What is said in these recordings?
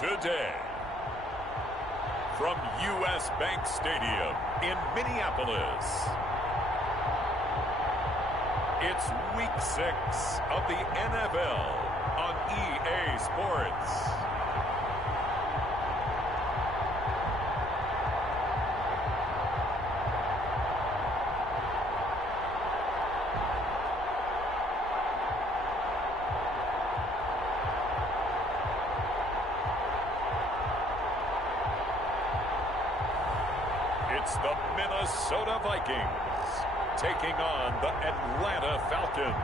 today. From U.S. Bank Stadium in Minneapolis, it's Week 6 of the NFL on EA Sports. It's the Minnesota Vikings taking on the Atlanta Falcons.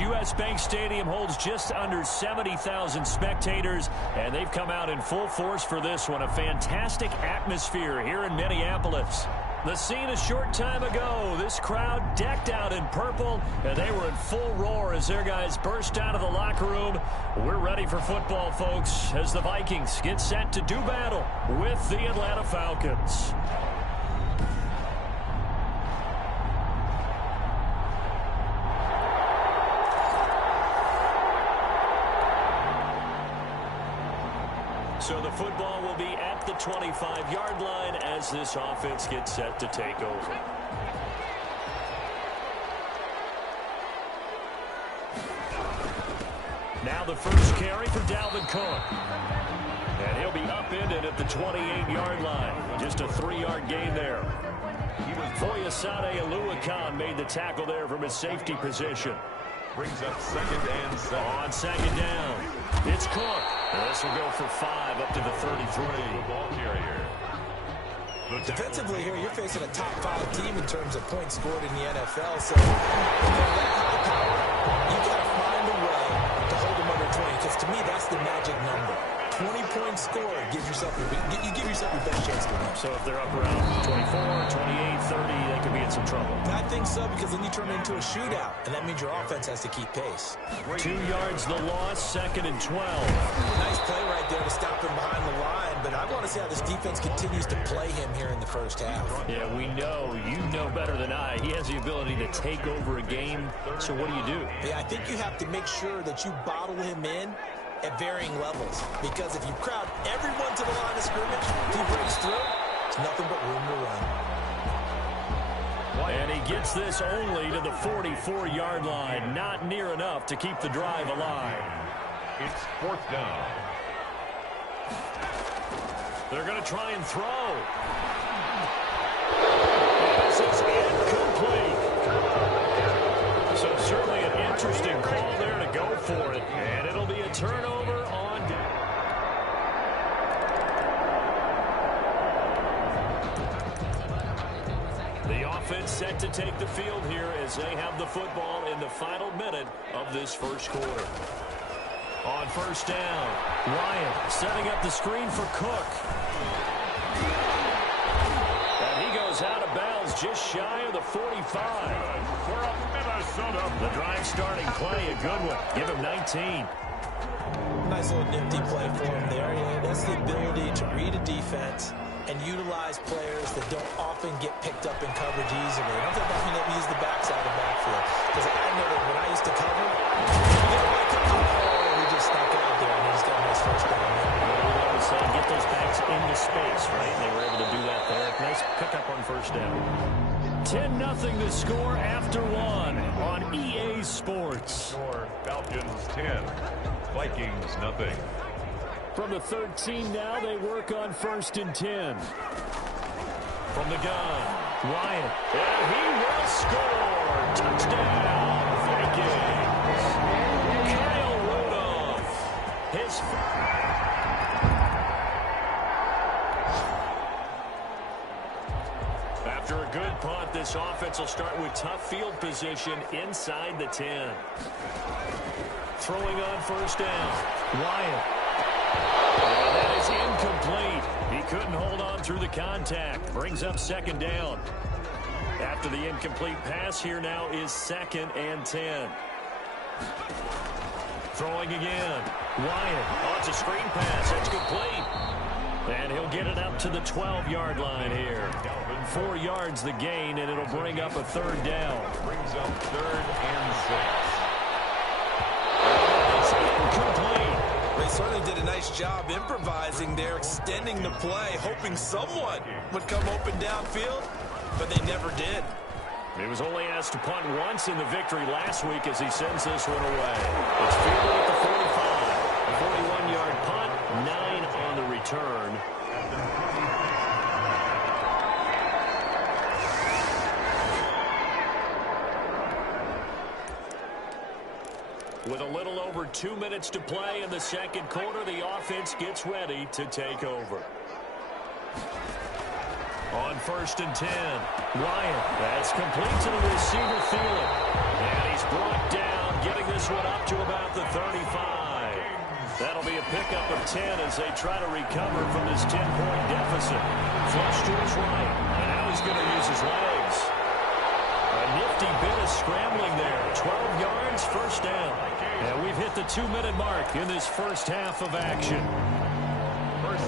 U.S. Bank Stadium holds just under 70,000 spectators, and they've come out in full force for this one. A fantastic atmosphere here in Minneapolis. The scene a short time ago, this crowd decked out in purple, and they were in full roar as their guys burst out of the locker room. We're ready for football, folks, as the Vikings get set to do battle with the Atlanta Falcons. So the football will be at the 25-yard line as this offense gets set to take over. Now the first carry for Dalvin Cook. And he'll be upended at the 28-yard line. Just a 3-yard gain there. Foyesade Oluwakan made the tackle there from his safety position. Brings up 2nd and 7. On 2nd down, it's Cook. This will go for 5 up to the 33. The ball carrier. Defensively here, you're facing a top 5 team in terms of points scored in the NFL. So, when they're that high power, you got to find a way to hold them under 20. Because to me, that's the magic number. 20-point score, you give yourself your best chance to win. So if they're up around 24, 28, 30, they could be in some trouble. I think so, because then you turn it into a shootout, and that means your offense has to keep pace. 2 yards the loss, 2nd and 12. Nice play right there to stop him behind the line, but I want to see how this defense continues to play him here in the first half. Yeah, we know. You know better than I. He has the ability to take over a game, so what do? Yeah, I think you have to make sure that you bottle him in at varying levels, because if you crowd everyone to the line of scrimmage, if he breaks through, it's nothing but room to run. And he gets this only to the 44-yard line. Not near enough to keep the drive alive. It's 4th down. They're going to try and throw. This is incomplete. So certainly an interesting call there to go for it. And it'll be a turnover on down. The offense set to take the field here as they have the football in the final minute of this first quarter. On 1st down, Ryan setting up the screen for Cook. And he goes out of bounds just shy of the 45. For a Minnesota. The drive starting play, a good one. Give him 19. Nice little nifty play for him there. Yeah, that's the ability to read a defense and utilize players that don't often get picked up in coverage easily. I don't think about being able to use the backside of the backfield. Because I know that when I used to cover, we just snuck it out there and he just got a nice first down. We always say get those backs into space, right? And they were able to do that there. Nice pickup on 1st down. 10-0 the score after 1 on EA Sports. Falcons 10, Vikings nothing. From the 13 now, they work on 1st and 10. From the gun, Ryan. And he will score. Touchdown, Vikings. Kyle Rudolph. His After a good punt, this offense will start with tough field position inside the 10. Throwing on 1st down, Ryan. And that is incomplete. He couldn't hold on through the contact. Brings up 2nd down. After the incomplete pass, here now is 2nd and 10. Throwing again. Ryan. Oh, it's a screen pass. That's complete. And he'll get it up to the 12-yard line here. 4 yards the gain, and it'll bring up a 3rd down. Brings up 3rd and 6. It's they certainly did a nice job improvising there, extending the play, hoping someone would come open downfield, but they never did. He was only asked to punt once in the victory last week as he sends this one away. It's fielded at the 45. A 41-yard punt, 9 on the return. With a little over 2 minutes to play in the second quarter, the offense gets ready to take over. On 1st and 10, Wyatt. That's complete to the receiver, Thielen. And he's brought down, getting this one up to about the 35. That'll be a pickup of 10 as they try to recover from this 10-point deficit. Flush to his right, and now he's going to use his legs. A nifty bit of scrambling there. 12 yards, first down. And we've hit the 2-minute mark in this first half of action.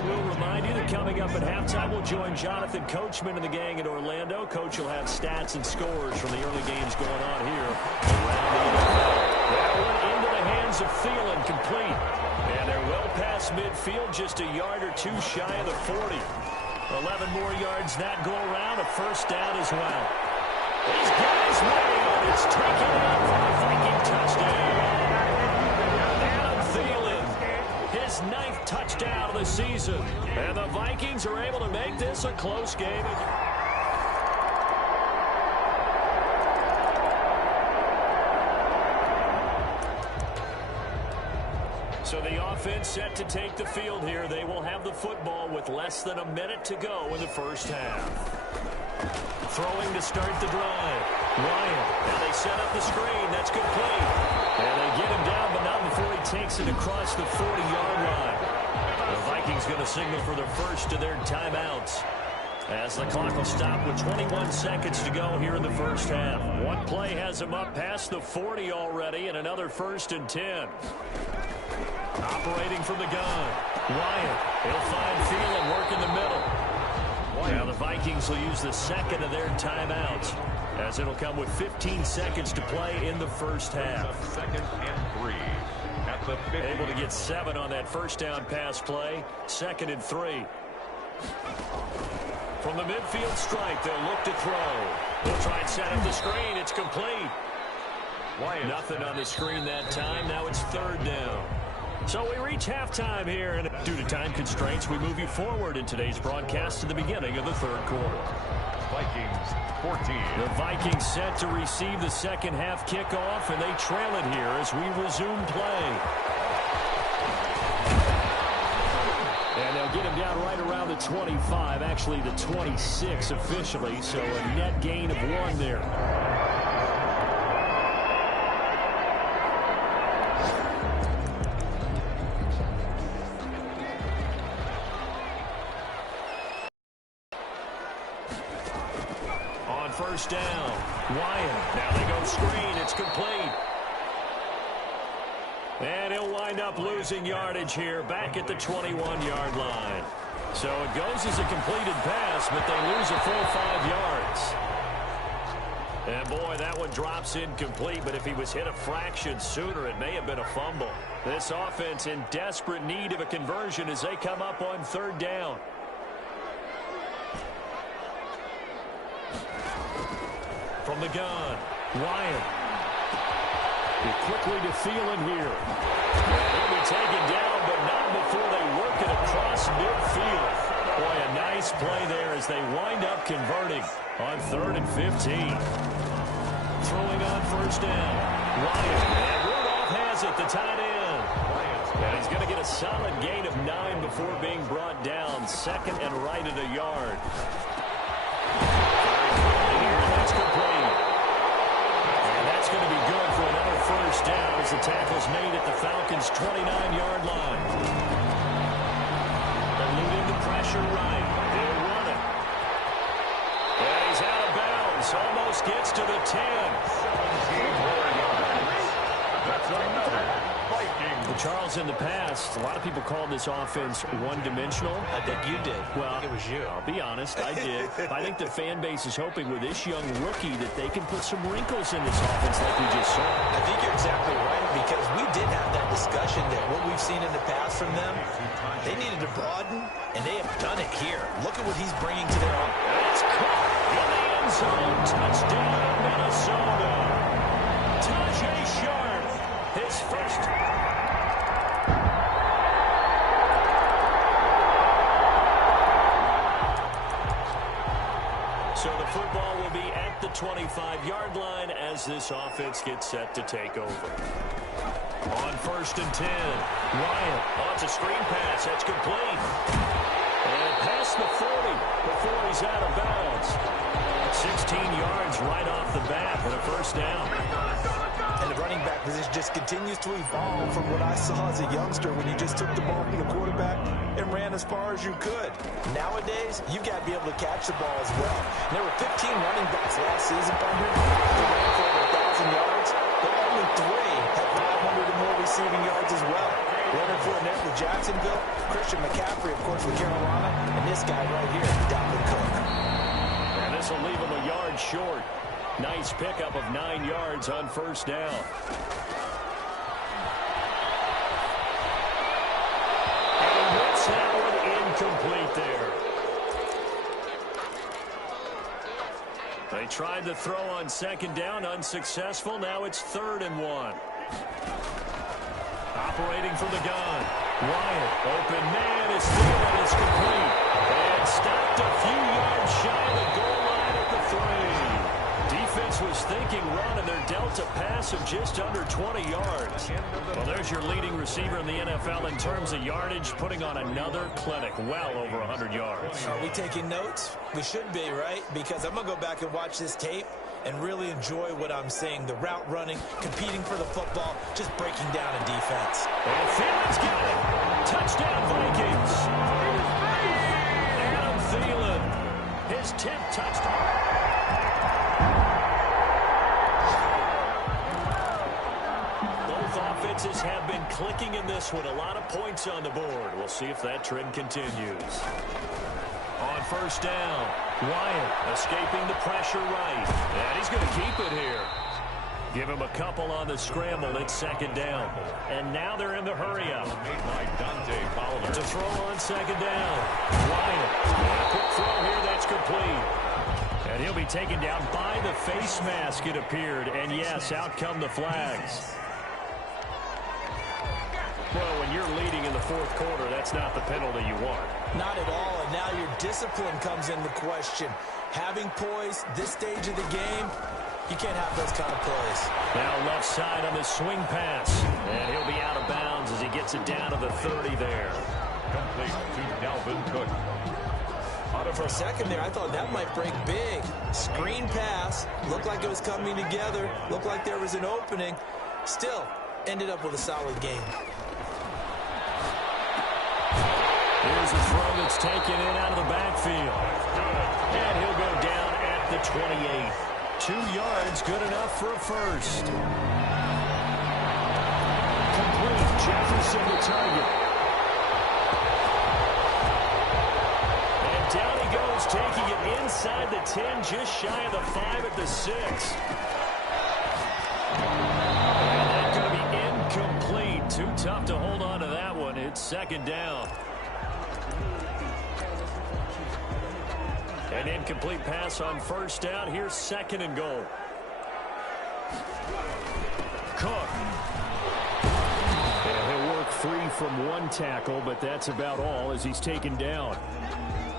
We'll remind you that coming up at halftime, we'll join Jonathan Coachman and the gang in Orlando. Coach will have stats and scores from the early games going on here around the NFL. That one into the hands of Thielen, complete. And they're well past midfield, just a yard or two shy of the 40. 11 more yards that go around, a first down as well. He's got his man. It's taken out for a Viking touchdown. Adam Thielen, his 9th touchdown of the season. And the Vikings are able to make this a close game. So the offense set to take the field here. They will have the football with less than a minute to go in the first half. Throwing to start the drive. Ryan. Now they set up the screen. That's complete. And they get him down, but not before he takes it across the 40-yard line. The Vikings going to signal for the first of their timeouts, as the clock will stop with 21 seconds to go here in the first half. One play has him up past the 40 already, and another 1st and 10. Operating from the gun. Ryan. He'll find Thielen working the middle. Now the Vikings will use the second of their timeouts, as it'll come with 15 seconds to play in the first half. 2nd and 3 at the 50. Able to get 7 on that first down pass play. 2nd and 3. From the midfield strike, they'll look to throw. They'll try and set up the screen. It's complete. Nothing on the screen that time. Now it's 3rd down. So we reach halftime here, and due to time constraints, we move you forward in today's broadcast to the beginning of the 3rd quarter. Vikings 14. The Vikings set to receive the second half kickoff, and they trail it here as we resume play. And they'll get him down right around the 25, actually the 26 officially, so a net gain of 1 there. First down. Wyatt. Now they go screen. It's complete. And he'll wind up losing yardage here back at the 21-yard line. So it goes as a completed pass, but they lose a full 5 yards. And boy, that one drops incomplete, but if he was hit a fraction sooner, it may have been a fumble. This offense in desperate need of a conversion as they come up on 3rd down. From the gun, Ryan. Quickly to Thielen here. He'll be taken down, but not before they work it across midfield. Boy, a nice play there as they wind up converting on 3rd and 15. Throwing on 1st down. Ryan. And Rudolph has it, the tight end. And he's going to get a solid gain of 9 before being brought down. 2nd and right at a yard. That's complete. And that's going to be good for another first down as the tackle's made at the Falcons' 29-yard line. Eluding the pressure right. They'll run it. And he's out of bounds. Almost gets to the 10. That's another Viking The Charles, in the past, a lot of people called this offense one-dimensional. I think you did. Well, I think it was you. I'll be honest, I did. I think the fan base is hoping with this young rookie that they can put some wrinkles in this offense like we just saw. I think you're exactly right, because we did have that discussion that what we've seen in the past from them, they needed to broaden, and they have done it here. Look at what he's bringing to their offense. It's caught in the end zone. Touchdown, Minnesota. Tajae Sharpe, his first. So the football will be at the 25-yard line as this offense gets set to take over. On 1st and 10, Wyatt. Oh, it's a screen pass. That's complete. And past the 40 before he's out of bounds. 16 yards right off the bat and a first down. And the running back position just continues to evolve from what I saw as a youngster when you just took the ball from the quarterback and ran as far as you could. Nowadays, you've got to be able to catch the ball as well. And there were 15 running backs last season, Thunder. They ran for over 1,000 yards, but only 3 had 500 or more receiving yards as well. Leonard Fournette with Jacksonville, Christian McCaffrey, of course, with Carolina, and this guy right here, Dalvin Cook. And this will leave him a yard short. Nice pickup of 9 yards on first down. And Wentz Howard incomplete there. They tried to throw on 2nd down, unsuccessful. Now it's 3rd and 1. Operating from the gun. Wyatt, open man, is Thielen, is complete. And stopped a few yards shy of the goal line at the 3. Defense was thinking run, and they're dealt a pass of just under 20 yards. Well, there's your leading receiver in the NFL in terms of yardage, putting on another clinic, well over 100 yards. Are we taking notes? We should be, right? Because I'm going to go back and watch this tape and really enjoy what I'm seeing. The route running, competing for the football, just breaking down in defense. And Thielen's got it. Touchdown, Vikings. Adam Thielen, his 10th touchdown. Both offenses have been clicking in this one. A lot of points on the board. We'll see if that trend continues. On first down, Wyatt escaping the pressure right. And he's going to keep it here. Give him a couple on the scramble. It's 2nd down. And now they're in the hurry-up. To throw on 2nd down. Wyatt. And a quick throw here. That's complete. And he'll be taken down by the face mask, it appeared. And, yes, out come the flags. Well, when you're leading in the 4th quarter, that's not the penalty you want. Not at all, and now your discipline comes into question. Having poise this stage of the game, you can't have those kind of plays. Now left side on the swing pass. And he'll be out of bounds as he gets it down to the 30 there. Complete to Dalvin Cook. For a second there, I thought that might break big. Screen pass, looked like it was coming together, looked like there was an opening. Still, ended up with a solid game. Here's a throw that's taken in out of the backfield. And he'll go down at the 28. 2 yards, good enough for a first. Complete. Jefferson the target. And down he goes, taking it inside the 10, just shy of the 5 at the 6. And that's going to be incomplete. Too tough to hold on to that one. It's 2nd down. An incomplete pass on first down. Here's 2nd and goal. Cook. And he'll work free from 1 tackle, but that's about all as he's taken down.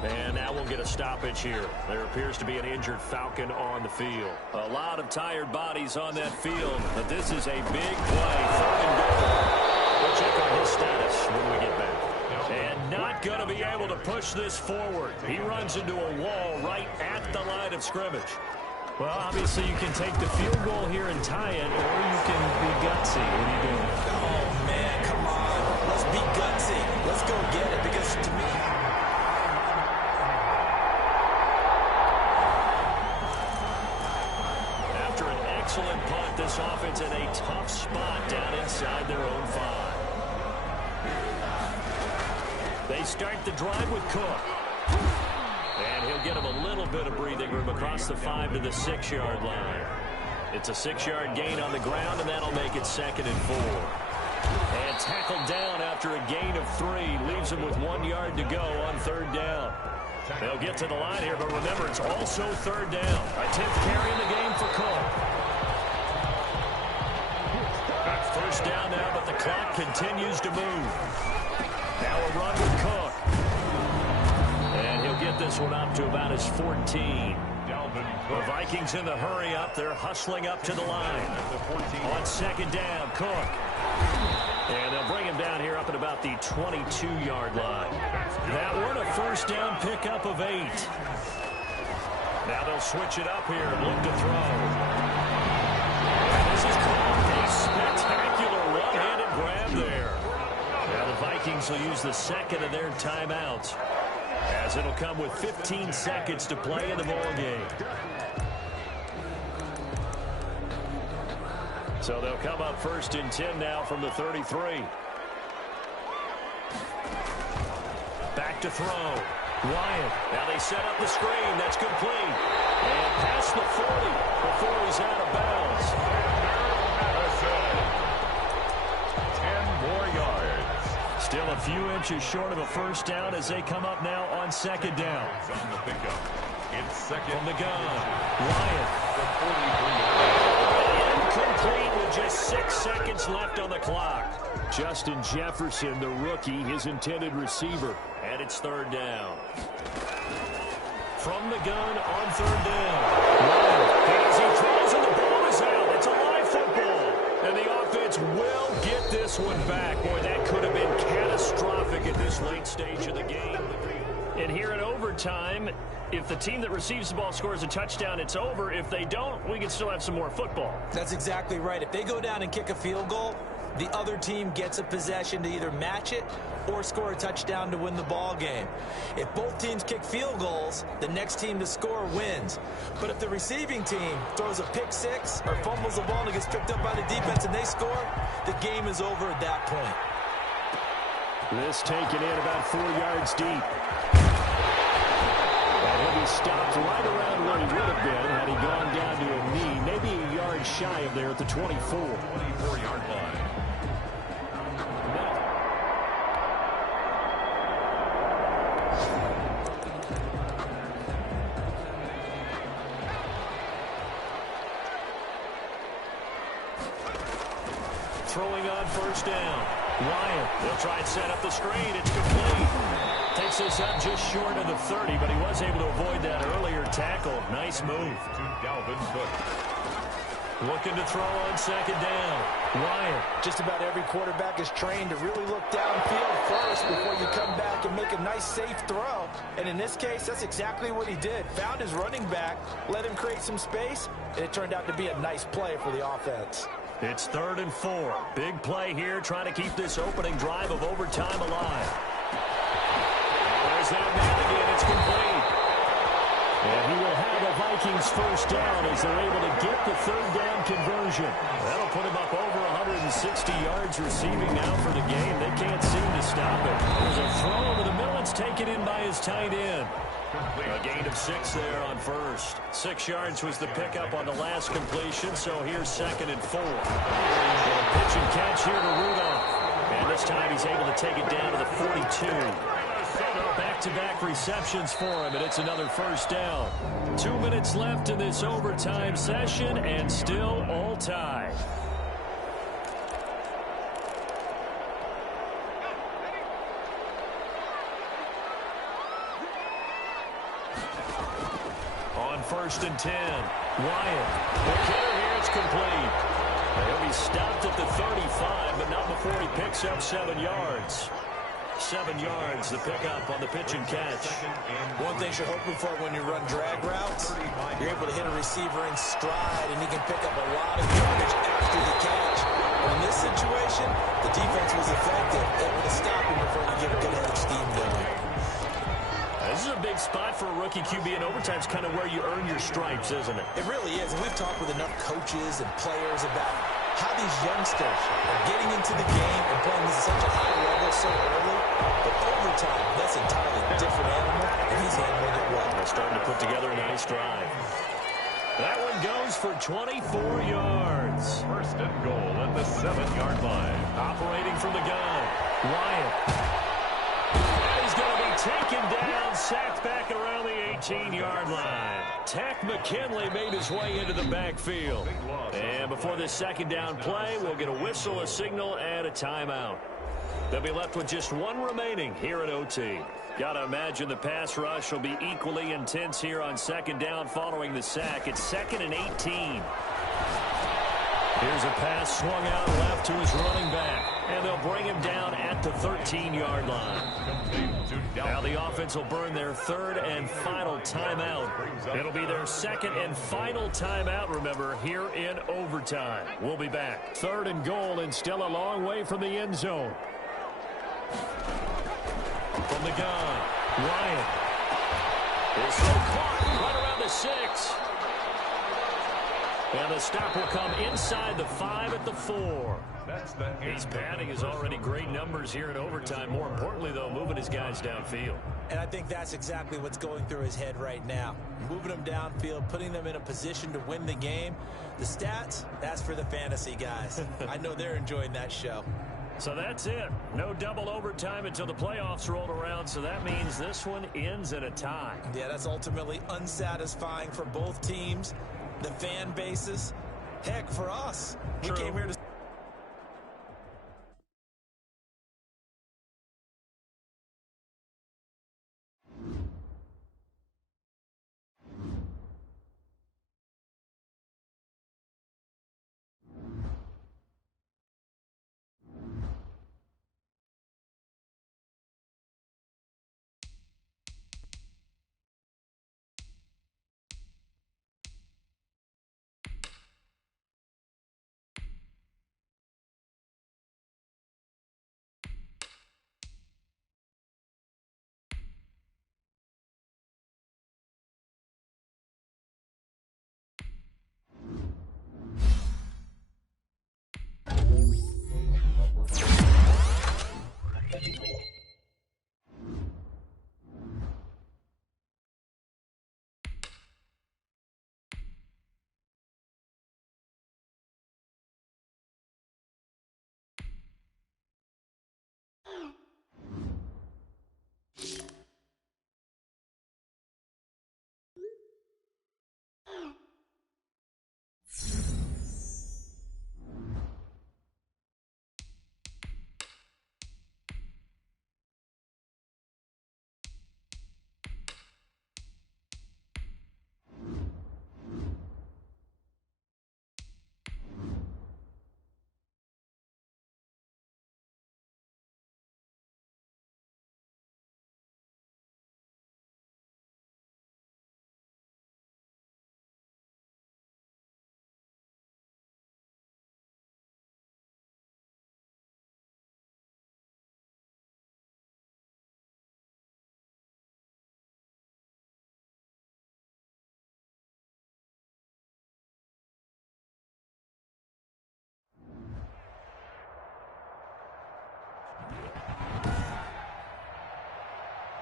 And now we'll get a stoppage here. There appears to be an injured Falcon on the field. A lot of tired bodies on that field, but this is a big play. 3rd and goal. We'll check on his status when we get back. And not going to be able to push this forward. He runs into a wall right at the line of scrimmage. Well, obviously you can take the field goal here and tie it, or you can be gutsy. What are you doing? Oh, man, come on. Let's be gutsy. Let's go get it, because to me... After an excellent punt, this offense in a tough spot down inside their own 5. they start the drive with Cook. And he'll get him a little bit of breathing room across the 5 to the 6-yard line. It's a 6-yard gain on the ground, and that'll make it 2nd and 4. And tackled down after a gain of 3. Leaves him with 1 yard to go on 3rd down. They'll get to the line here, but remember, it's also 3rd down. A 10th carry in the game for Cook. First down now, but the clock continues to move. Now a run with Cook. And he'll get this one up to about his 14. The Vikings in the hurry up. They're hustling up to the line. On 2nd down, Cook. And they'll bring him down here up at about the 22-yard line. That one a first down pickup of 8. Now they'll switch it up here and look to throw. And this is called a spectacular one-handed grab there. Now the Vikings will use the 2nd of their timeouts, as it'll come with 15 seconds to play in the ball game. So they'll come up 1st and 10 now from the 33. Back to throw. Wyatt. Now they set up the screen. That's complete. And past the 40 before he's out of bounds. 10 more yards. Still a few inches short of a first down as they come up now on 2nd down. On the pickup. It's 2nd. From the gun. Wyatt. Complete with just 6 seconds left on the clock. Justin Jefferson, the rookie, his intended receiver. And it's 3rd down. From the gun on 3rd down. As he throws and the ball is out. It's a live football. And the offense will get this one back. Boy, that could have been catastrophic at this late stage of the game. And here in overtime, if the team that receives the ball scores a touchdown, it's over. If they don't, we can still have some more football. That's exactly right. If they go down and kick a field goal, the other team gets a possession to either match it or score a touchdown to win the ball game. If both teams kick field goals, the next team to score wins. But if the receiving team throws a pick 6 or fumbles the ball and it gets picked up by the defense and they score, the game is over at that point. This taken in about 4 yards deep. And he'll be stopped right around where he would have been had he gone down to a knee, maybe a yard shy of there at the 24-yard line. Throwing on 1st down. Wyatt, they'll try and set up the screen. It's complete. Takes this up just short of the 30, but he was able to avoid that earlier tackle. Nice move. To Dalvin Cook. Looking to throw on 2nd down. Wyatt. Just about every quarterback is trained to really look downfield first before you come back and make a nice, safe throw. And in this case, that's exactly what he did. Found his running back, let him create some space, and it turned out to be a nice play for the offense. It's 3rd and 4. Big play here, trying to keep this opening drive of overtime alive. There's that man again. It's complete. And he will have a Vikings first down as they're able to get the 3rd down conversion. That'll put him up over 160 yards receiving now for the game. They can't seem to stop it. There's a throw over the middle. It's taken in by his tight end. A gain of 6 there on 1st. 6 yards was the pickup on the last completion, so here's 2nd and 4. A pitch and catch here to Rudolph. And this time he's able to take it down to the 42. Back-to-back receptions for him, and it's another first down. 2 minutes left in this overtime session, and still all tied. On 1st and 10, Wyatt. The kicker here, it's complete. He'll be stopped at the 35, but not before he picks up 7 yards. 7 yards, the pickup on the pitch and catch. One thing you're hoping for when you run drag routes, you're able to hit a receiver in stride, and he can pick up a lot of yardage after the catch. But in this situation, the defense was effective, able to stop him before he get a good head of steam going. This is a big spot for a rookie QB, and overtime's kind of where you earn your stripes, isn't it? It really is, and we've talked with enough coaches and players about how these youngsters are getting into the game and playing this at such a high level so early. But overtime, that's an entirely different animal, and he's handling it well. They're starting to put together a nice drive. That one goes for 24 yards. First and goal at the 7-yard line. Operating from the gun, Wyatt. And he's going to be taken down, sacked back around the 18-yard line. Takk McKinley made his way into the backfield. And before this second down play, we'll get a whistle, a signal, and a timeout. They'll be left with just one remaining here at OT. Got to imagine the pass rush will be equally intense here on second down following the sack. It's 2nd and 18. Here's a pass swung out left to his running back. And they'll bring him down at the 13-yard line. Now the offense will burn their third and final timeout. It'll be their second and final timeout, remember, here in overtime. We'll be back. 3rd and goal and still a long way from the end zone. From the gun, Wyatt. Is caught right around the 6. And the stop will come inside the 5 at the 4. He's padding his already great numbers here in overtime. More importantly, though, moving his guys downfield. And I think that's exactly what's going through his head right now. Moving them downfield, putting them in a position to win the game. The stats, that's for the fantasy guys. I know they're enjoying that show. So that's it. No double overtime until the playoffs rolled around, so that means this one ends in a tie. Yeah, that's ultimately unsatisfying for both teams, the fan bases. Heck, for us, True. We came here to...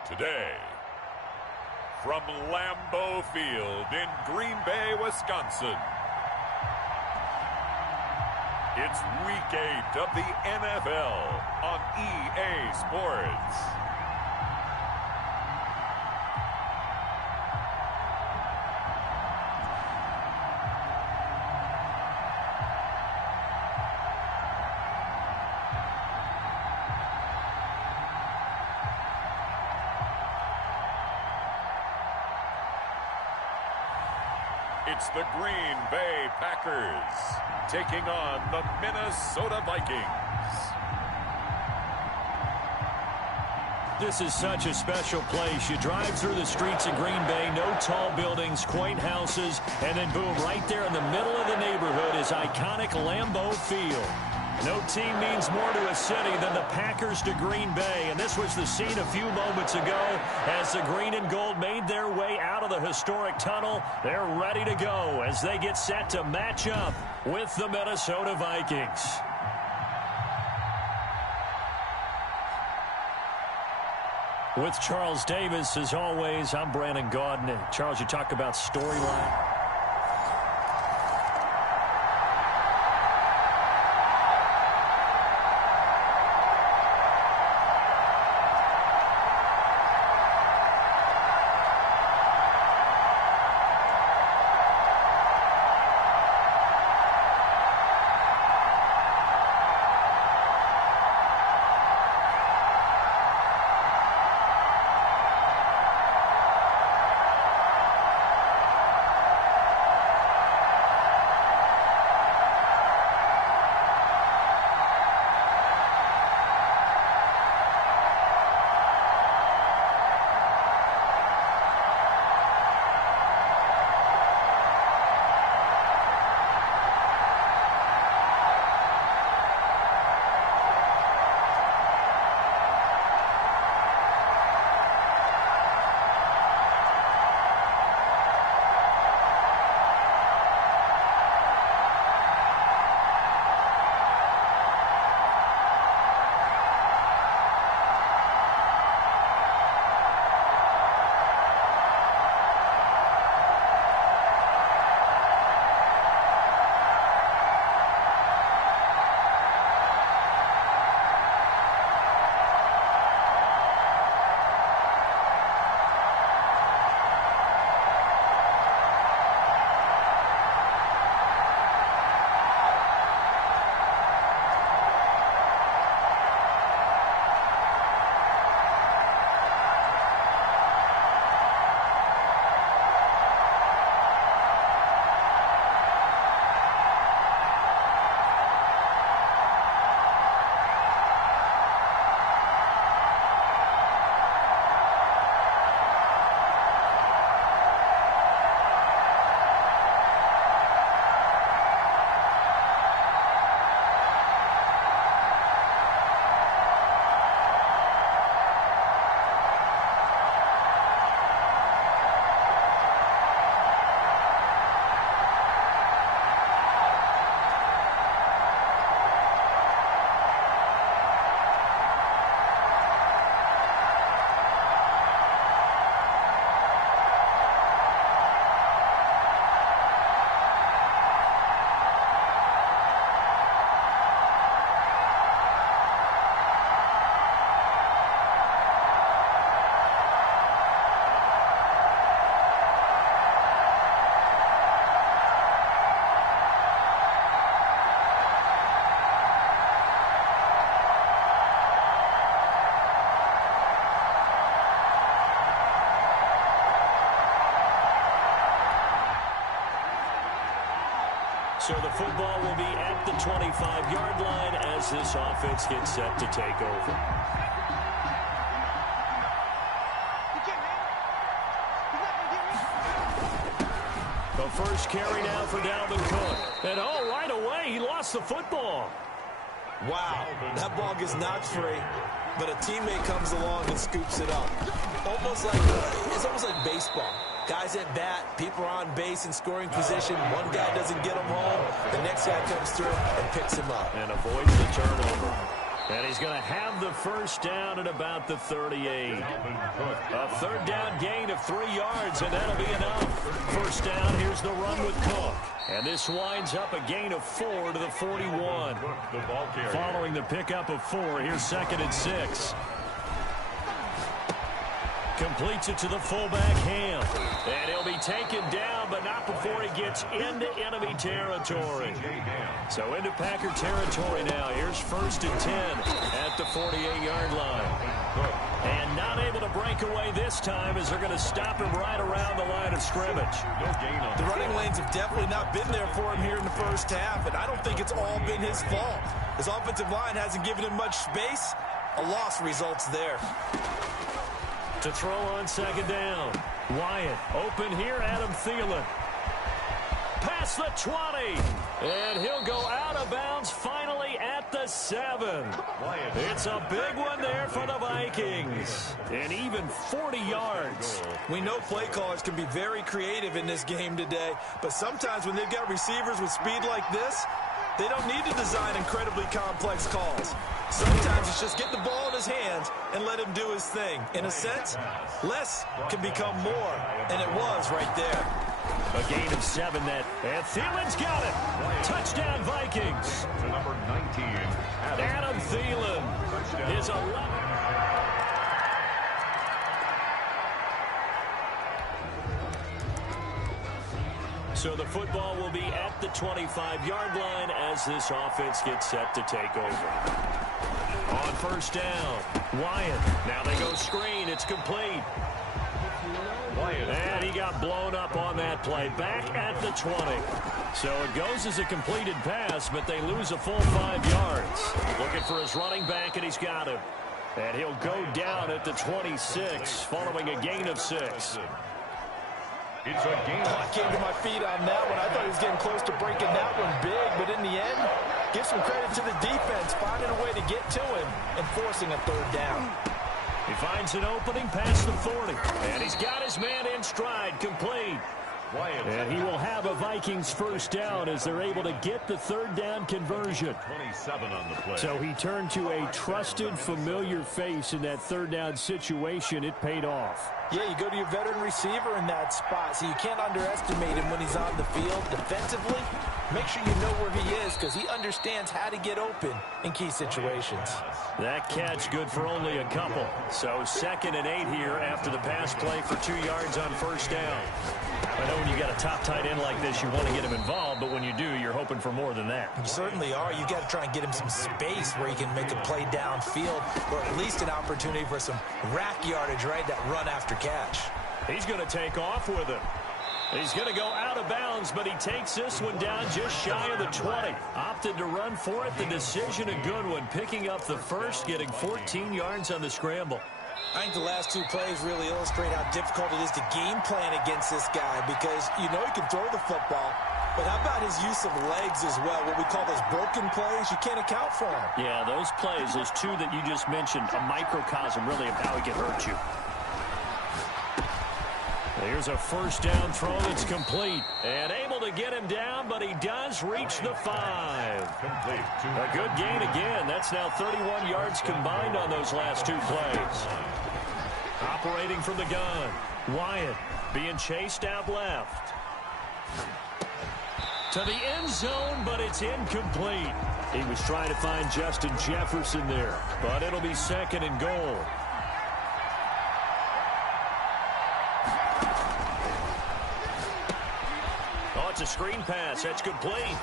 Today, from Lambeau Field in Green Bay, Wisconsin, it's Week 8 of the NFL on EA Sports. It's the Green Bay Packers taking on the Minnesota Vikings. This is such a special place. You drive through the streets of Green Bay, no tall buildings, quaint houses, and then boom, right there in the middle of the neighborhood is iconic Lambeau Field. No team means more to a city than the Packers to Green Bay, and this was the scene a few moments ago as the green and gold made their way out of the historic tunnel. They're ready to go as they get set to match up with the Minnesota Vikings. With Charles Davis, as always, I'm Brandon Gaudin. Charles, you talk about storyline. So the football will be at the 25-yard line as this offense gets set to take over. The first carry now for Dalvin Cook. And right away, he lost the football. Wow, that ball gets knocked free, but a teammate comes along and scoops it up. It's almost like baseball. Guys at bat, people are on base in scoring position. One guy doesn't get him home. The next guy comes through and picks him up. And avoids the turnover. And he's going to have the first down at about the 38. A third down gain of 3 yards, and that'll be enough. First down, here's the run with Cook. And this winds up a gain of 4 to the 41. Following the pickup of 4, here's 2nd and 6. Completes it to the fullback, Ham. And he'll be taken down, but not before he gets into enemy territory. So into Packer territory now. Here's 1st and 10 at the 48-yard line. And not able to break away this time as they're going to stop him right around the line of scrimmage. The running lanes have definitely not been there for him here in the first half, and I don't think it's all been his fault. His offensive line hasn't given him much space. A loss results there. To throw on 2nd down. Wyatt open here, Adam Thielen. Past the 20. And he'll go out of bounds finally at the 7. It's a big one there for the Vikings. And even 40 yards. We know play callers can be very creative in this game today, but sometimes when they've got receivers with speed like this, They don't need to design incredibly complex calls. Sometimes it's just get the ball in his hands and let him do his thing. In a sense, less can become more, and it was right there. A gain of 7 and Thielen's got it. Touchdown, Vikings. To number 19, Adam Thielen is 11. So the football will be at the 25-yard line as this offense gets set to take over. On first down, Wyatt. Now they go screen. It's complete. And he got blown up on that play. Back at the 20. So it goes as a completed pass, but they lose a full 5 yards. Looking for his running back, and he's got him. And he'll go down at the 26, following a gain of 6. It's a gain. I came to my feet on that one. I thought he was getting close to breaking that one big, but in the end, give some credit to the defense, finding a way to get to him and forcing a third down. He finds an opening past the 40, and he's got his man in stride, complete. And he will have a Vikings first down as they're able to get the third down conversion. 27 on the play. So he turned to a trusted, familiar face in that third down situation. It paid off. Yeah, you go to your veteran receiver in that spot, so you can't underestimate him when he's on the field. Defensively, make sure you know where he is because he understands how to get open in key situations. That catch good for only a couple. So 2nd and 8 here after the pass play for 2 yards on first down. I know when you got a top tight end like this, you want to get him involved, but when you do, you're hoping for more than that. You certainly are. You've got to try and get him some space where he can make a play downfield, or at least an opportunity for some rack yardage, right? That run after catch. He's going to take off with him. He's going to go out of bounds, but he takes this one down just shy of the 20. Opted to run for it. The decision a good one, picking up the first, getting 14 yards on the scramble. I think the last 2 plays really illustrate how difficult it is to game plan against this guy because you know he can throw the football, but how about his use of legs as well? What we call those broken plays, you can't account for them. Yeah, those plays, those 2 that you just mentioned, a microcosm really of how he can hurt you. Here's a first down throw that's complete. And able to get him down, but he does reach the 5. Complete. A good gain again. That's now 31 yards combined on those last 2 plays. Operating from the gun. Wyatt being chased out left. To the end zone, but it's incomplete. He was trying to find Justin Jefferson there, but it'll be 2nd and goal. It's a screen pass. That's complete.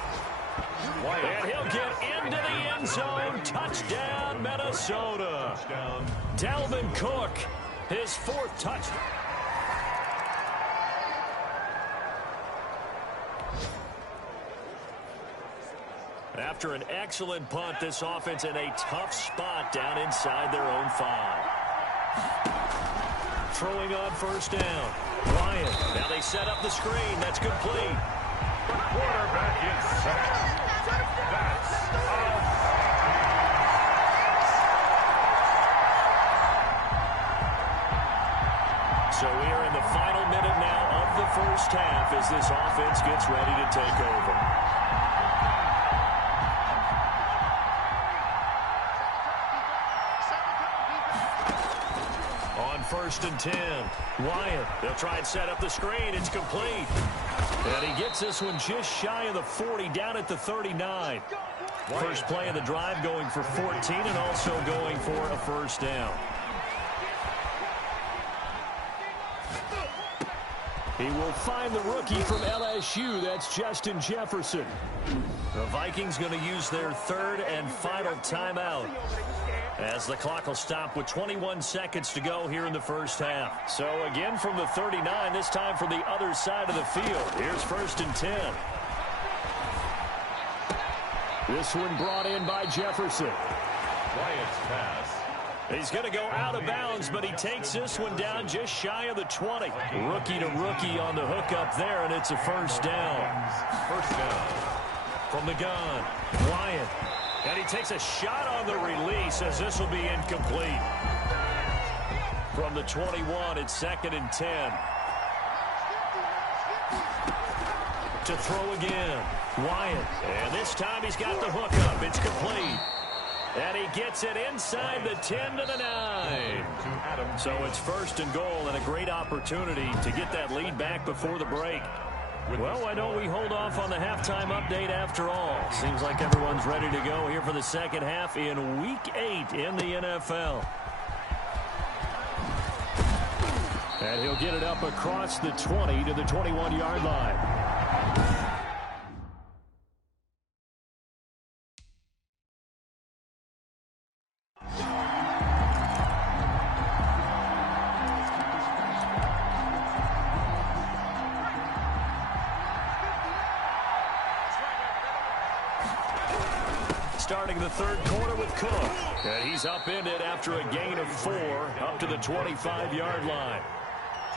And he'll get into the end zone. Touchdown, Minnesota. Dalvin Cook, his 4th touchdown. After an excellent punt, this offense in a tough spot down inside their own 5. Throwing on first down. Ryan. Now they set up the screen. That's complete. Quarterback is set. That's So we are in the final minute now of the first half as this offense gets ready to take over. On 1st and 10, Wyatt. They'll try and set up the screen. It's complete. And he gets this one just shy of the 40, down at the 39. First play of the drive going for 14 and also going for a first down. He will find the rookie from LSU. That's Justin Jefferson. The Vikings going to use their 3rd and final timeout, as the clock will stop with 21 seconds to go here in the first half. So again from the 39, this time from the other side of the field. Here's 1st and 10. This one brought in by Jefferson. Wyatt's pass. He's going to go out of bounds, but he takes this one down just shy of the 20. Rookie to rookie on the hookup there, and it's a first down. First down. From the gun, Wyatt. And he takes a shot on the release as this will be incomplete. From the 21, it's 2nd and 10. to throw again. Wyatt. And this time he's got the hook up. It's complete. And he gets it inside the 10 to the 9. So it's 1st and goal and a great opportunity to get that lead back before the break. Well, why don't we hold off on the halftime update after all? Seems like everyone's ready to go here for the second half in Week 8 in the NFL. And he'll get it up across the 20 to the 21-yard line. Starting the third quarter with Cook. And he's upended after a gain of 4 up to the 25-yard line.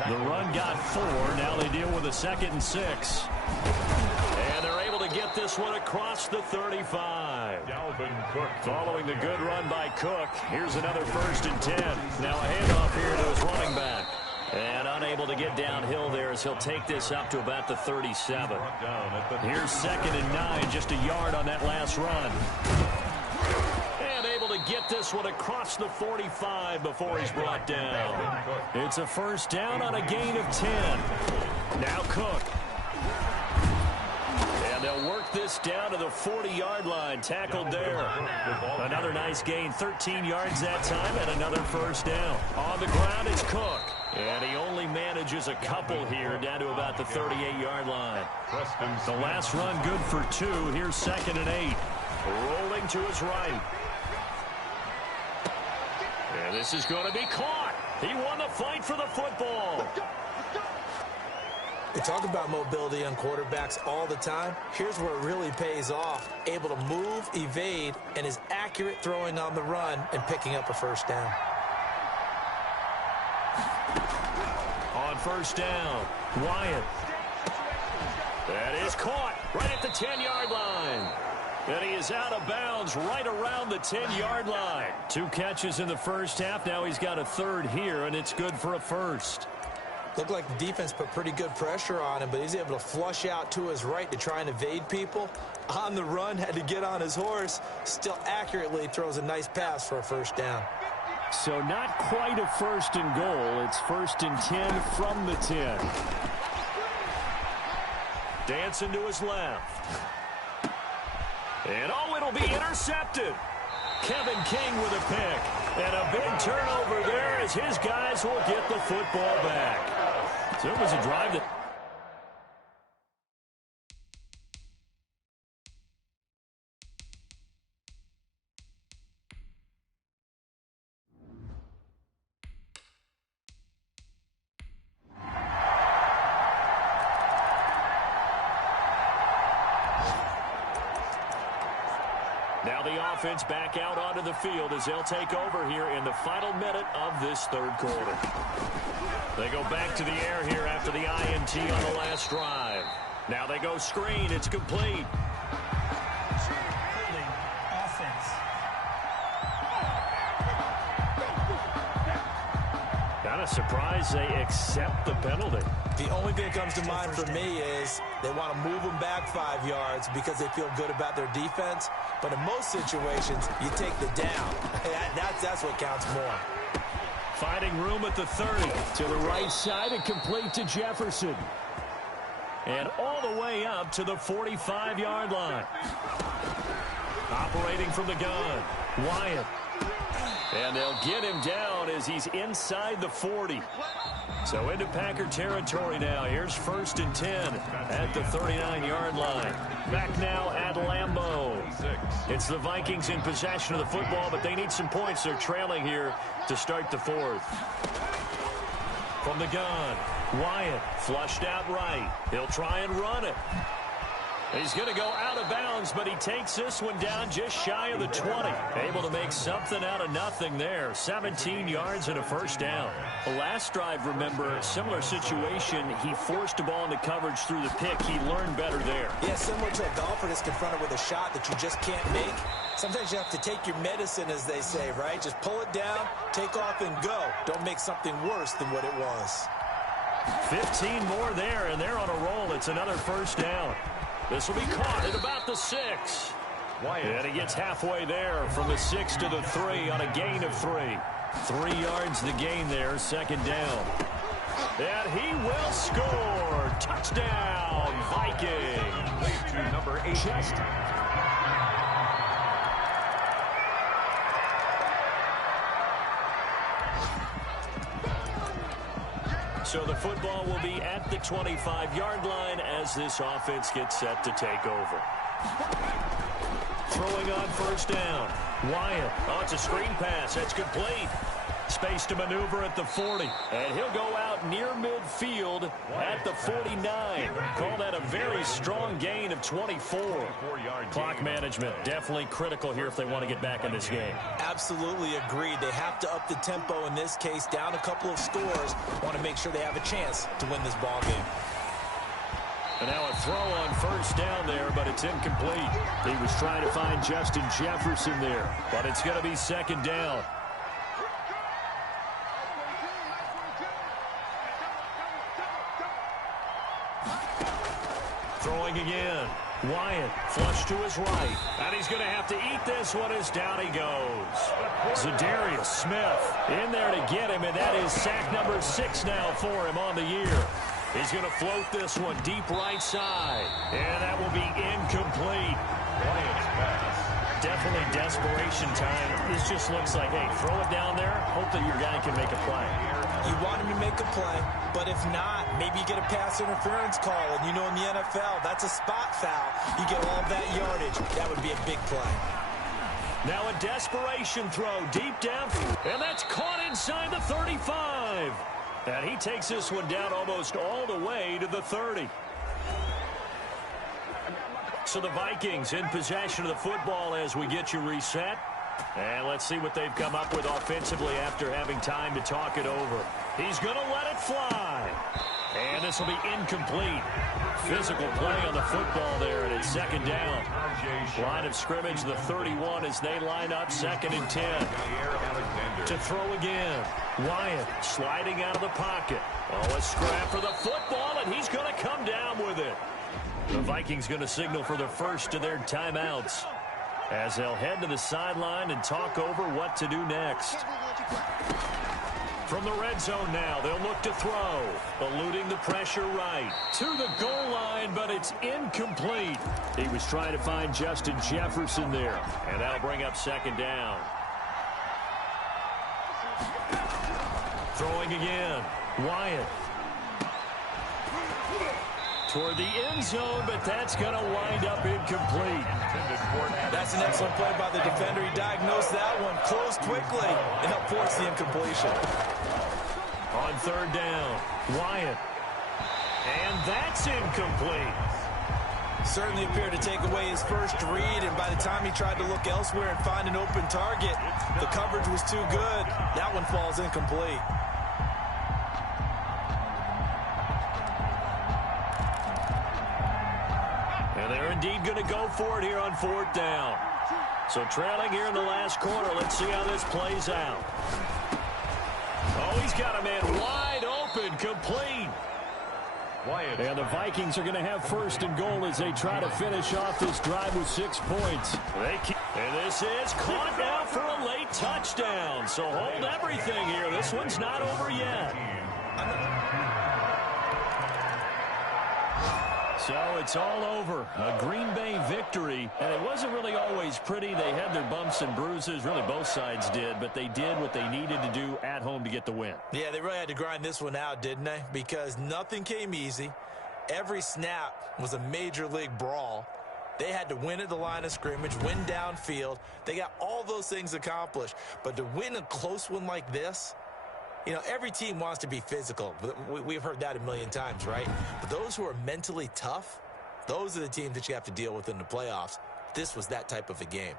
The run got 4. Now they deal with a 2nd and 6. And they're able to get this one across the 35. Dalvin Cook. Following the good run by Cook, here's another 1st and 10. Now a handoff here to his running back. And unable to get downhill there as he'll take this up to about the 37. Here's 2nd and 9, just a yard on that last run. And able to get this one across the 45 before he's brought down. It's a 1st down on a gain of 10. Now Cook. And they'll work this down to the 40-yard line, tackled there. Another nice gain, 13 yards that time, and another 1st down. On the ground, it's Cook. And he only manages a couple here down to about the 38-yard line. The last run good for 2. Here's 2nd and 8. Rolling to his right. And this is going to be caught. He won the fight for the football. We talk about mobility on quarterbacks all the time. Here's where it really pays off. Able to move, evade, and is accurate throwing on the run and picking up a 1st down. On 1st down, Wyatt. That is caught right at the 10-yard line. And he is out of bounds right around the 10-yard line. 2 catches in the first half. Now he's got a 3rd here, and it's good for a 1st. Looked like the defense put pretty good pressure on him, but he's able to flush out to his right to try and evade people. On the run, had to get on his horse. Still accurately throws a nice pass for a 1st down. So not quite a 1st and goal. It's 1st and 10 from the 10. Dancing to his left. And oh, it'll be intercepted. Kevin King with a pick. And a big turnover there as his guys will get the football back. So it was a drive that... Now the offense back out onto the field as they'll take over here in the final minute of this 3rd quarter. They go back to the air here after the INT on the last drive. Now they go screen. It's complete. Not a surprise they accept the penalty. The only thing that comes to mind for me is they want to move them back 5 yards because they feel good about their defense. But in most situations, you take the down. That's what counts more. Finding room at the 30. To the right side and complete to Jefferson. And all the way up to the 45-yard line. Operating from the gun, Wyatt. And they'll get him down as he's inside the 40. So into Packer territory now. Here's 1st and 10 at the 39-yard line. Back now at Lambeau. It's the Vikings in possession of the football, but they need some points. They're trailing here to start the 4th. From the gun, Wyatt flushed out right. He'll try and run it. He's going to go out of bounds, but he takes this one down just shy of the 20. Able to make something out of nothing there. 17 yards and a 1st down. The last drive, remember, similar situation. He forced a ball into coverage through the pick. He learned better there. Yeah, similar to a golfer that's confronted with a shot that you just can't make. Sometimes you have to take your medicine, as they say, right? Just pull it down, take off, and go. Don't make something worse than what it was. 15 more there, and they're on a roll. It's another first down. This will be caught at about the 6. And he gets halfway there from the 6 to the 3 on a gain of 3. 3 yards to gain there, second down. And he will score. Touchdown, Vikings. To number 8. So the football will be at the 25-yard line as this offense gets set to take over. Throwing on first down. Wyatt. Oh, it's a screen pass. That's complete. Space to maneuver at the 40. And he'll go out near midfield at the 49. Call that a very strong gain of 24. Clock management definitely critical here if they want to get back in this game. Absolutely agreed. They have to up the tempo in this case, down a couple of scores. Want to make sure they have a chance to win this ball game. And now a throw on first down there, but it's incomplete. He was trying to find Justin Jefferson there, but it's going to be second down. Throwing again. Wyatt flush to his right. And he's going to have to eat this one as down he goes. Zadarius Smith in there to get him, and that is sack number 6 now for him on the year. He's going to float this one deep right side. And that will be incomplete. Definitely desperation time. This just looks like, hey, throw it down there. Hope that your guy can make a play. You want him to make a play, but if not, maybe you get a pass interference call. And you know in the NFL, that's a spot foul. You get all that yardage. That would be a big play. Now a desperation throw deep down. And that's caught inside the 35. And he takes this one down almost all the way to the 30. So the Vikings in possession of the football as we get you reset. And let's see what they've come up with offensively after having time to talk it over. He's going to let it fly. And this will be incomplete. Physical play on the football there, and it's second down. Line of scrimmage, the 31 as they line up, 2nd and 10. To throw again. Wyatt sliding out of the pocket. Oh, a scrap for the football, and he's going to come down with it. The Vikings going to signal for the first of their timeouts as they'll head to the sideline and talk over what to do next. From the red zone now, they'll look to throw. Eluding the pressure right. To the goal line, but it's incomplete. He was trying to find Justin Jefferson there. And that'll bring up second down. Throwing again. Wyatt. Toward the end zone, but that's going to wind up incomplete. That's an excellent play by the defender. He diagnosed that one, closed quickly, and helped force the incompletion. On third down, Wyatt. And that's incomplete. Certainly appeared to take away his first read, and by the time he tried to look elsewhere and find an open target, the coverage was too good. That one falls incomplete. And they're indeed going to go for it here on fourth down. So trailing here in the last quarter. Let's see how this plays out. Oh, he's got a man wide open, complete. And the Vikings are going to have first and goal as they try to finish off this drive with 6 points. And this is caught now for a late touchdown. So hold everything here. This one's not over yet. So it's all over. A Green Bay victory. And it wasn't really always pretty. They had their bumps and bruises. Really, both sides did. But they did what they needed to do at home to get the win. Yeah, they really had to grind this one out, didn't they? Because nothing came easy. Every snap was a major league brawl. They had to win at the line of scrimmage, win downfield. They got all those things accomplished. But to win a close one like this, you know, every team wants to be physical. We've heard that a million times, right? But those who are mentally tough, those are the teams that you have to deal with in the playoffs. This was that type of a game.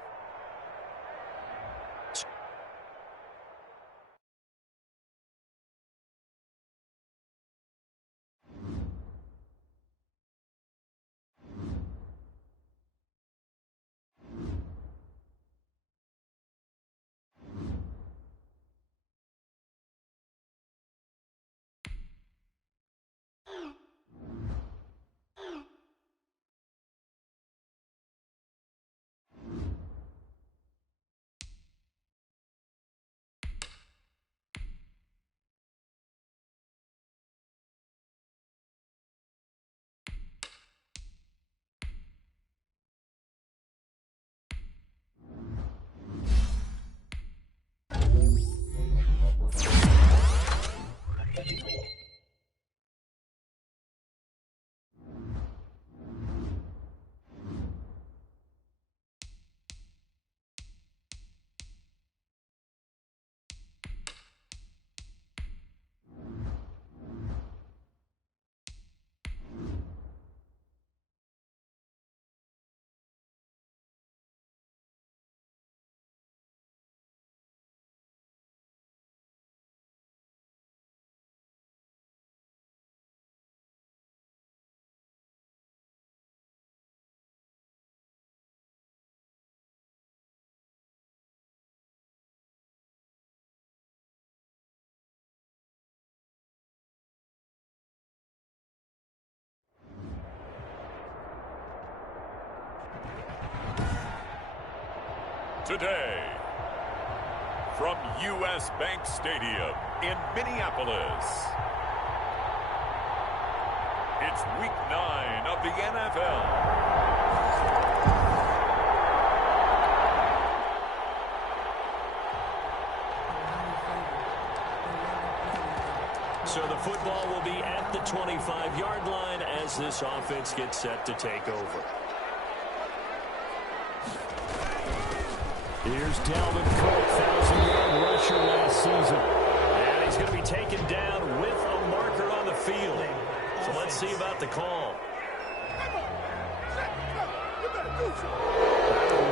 today. From U.S. Bank Stadium in Minneapolis, it's Week 9 of the NFL. So the football will be at the 25-yard line as this offense gets set to take over. Here's Dalvin Cook, 1,000-yard rusher last season. And he's going to be taken down with a marker on the field. So let's see about the call.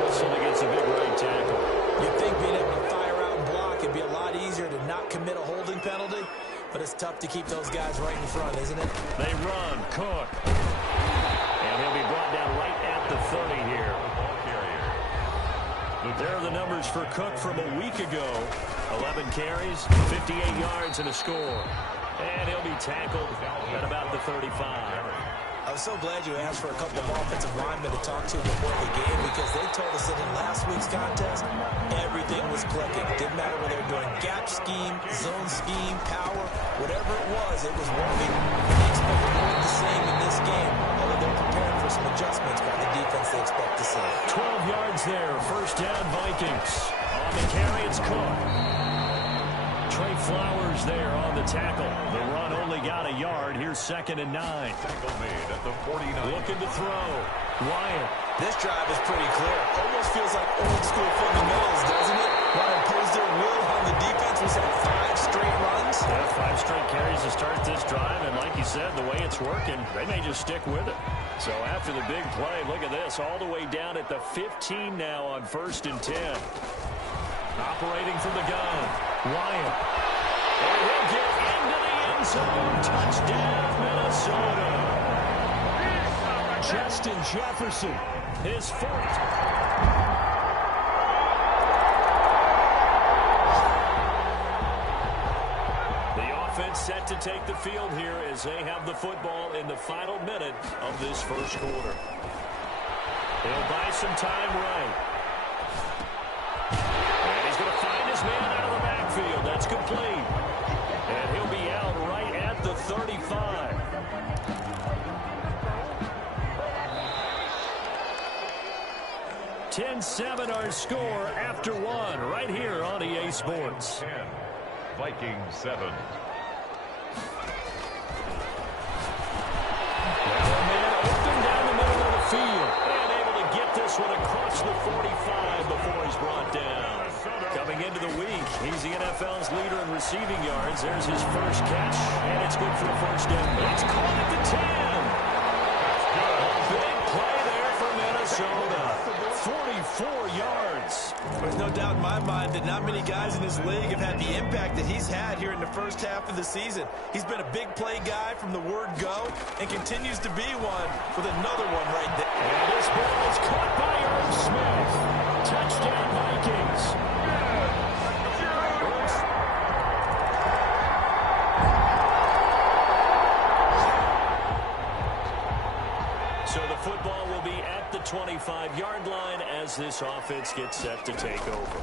Whistle against a big right tackle. You'd think being able to fire out and block, it'd be a lot easier to not commit a holding penalty. But it's tough to keep those guys right in front, isn't it? They run. Cook. And he'll be brought down right at the 30 here. There are the numbers for Cook from a week ago. 11 carries, 58 yards, and a score. And he'll be tackled at about the 35. I was so glad you asked for a couple of offensive linemen to talk to before the game because they told us that in last week's contest, everything was clicking. Didn't matter whether they were doing gap scheme, zone scheme, power, whatever it was working. They expect more of the same in this game, although they're prepared for some adjustments by the defense they expect to see. 12 yards there, first down Vikings. On the carry, it's Cook. Trey Flowers there on the tackle. The run only got a yard. Here's 2nd and 9. Tackle made at the 49. Looking to throw. Wyatt. This drive is pretty clear. Almost feels like old school fundamentals, doesn't it? Want to impose their will on the defense. Was that 5 straight runs? Yeah, 5 straight carries to start this drive. And like you said, the way it's working, they may just stick with it. So after the big play, look at this. All the way down at the 15 now on 1st and 10. Operating from the gun. Wyatt. And he'll get into the end zone. Touchdown, Minnesota. Justin Jefferson, his 4th. The offense set to take the field here as they have the football in the final minute of this first quarter. They'll buy some time right. Man out of the backfield. That's complete. And he'll be out right at the 35. (10-7) our score after 1 right here on EA Sports. 10, Vikings 7. Well, a man open down the middle of the field. And able to get this one across the 45 before he's brought down. Coming into the week, he's the NFL's leader in receiving yards. There's his first catch, and it's good for a first down. It's caught at the 10. A big play there for Minnesota. 44 yards. There's no doubt in my mind that not many guys in this league have had the impact that he's had here in the first half of the season. He's been a big play guy from the word go and continues to be one with another one right there. And this ball is caught by Irv Smith. Touchdown, Vikings. So the football will be at the 25-yard line as this offense gets set to take over.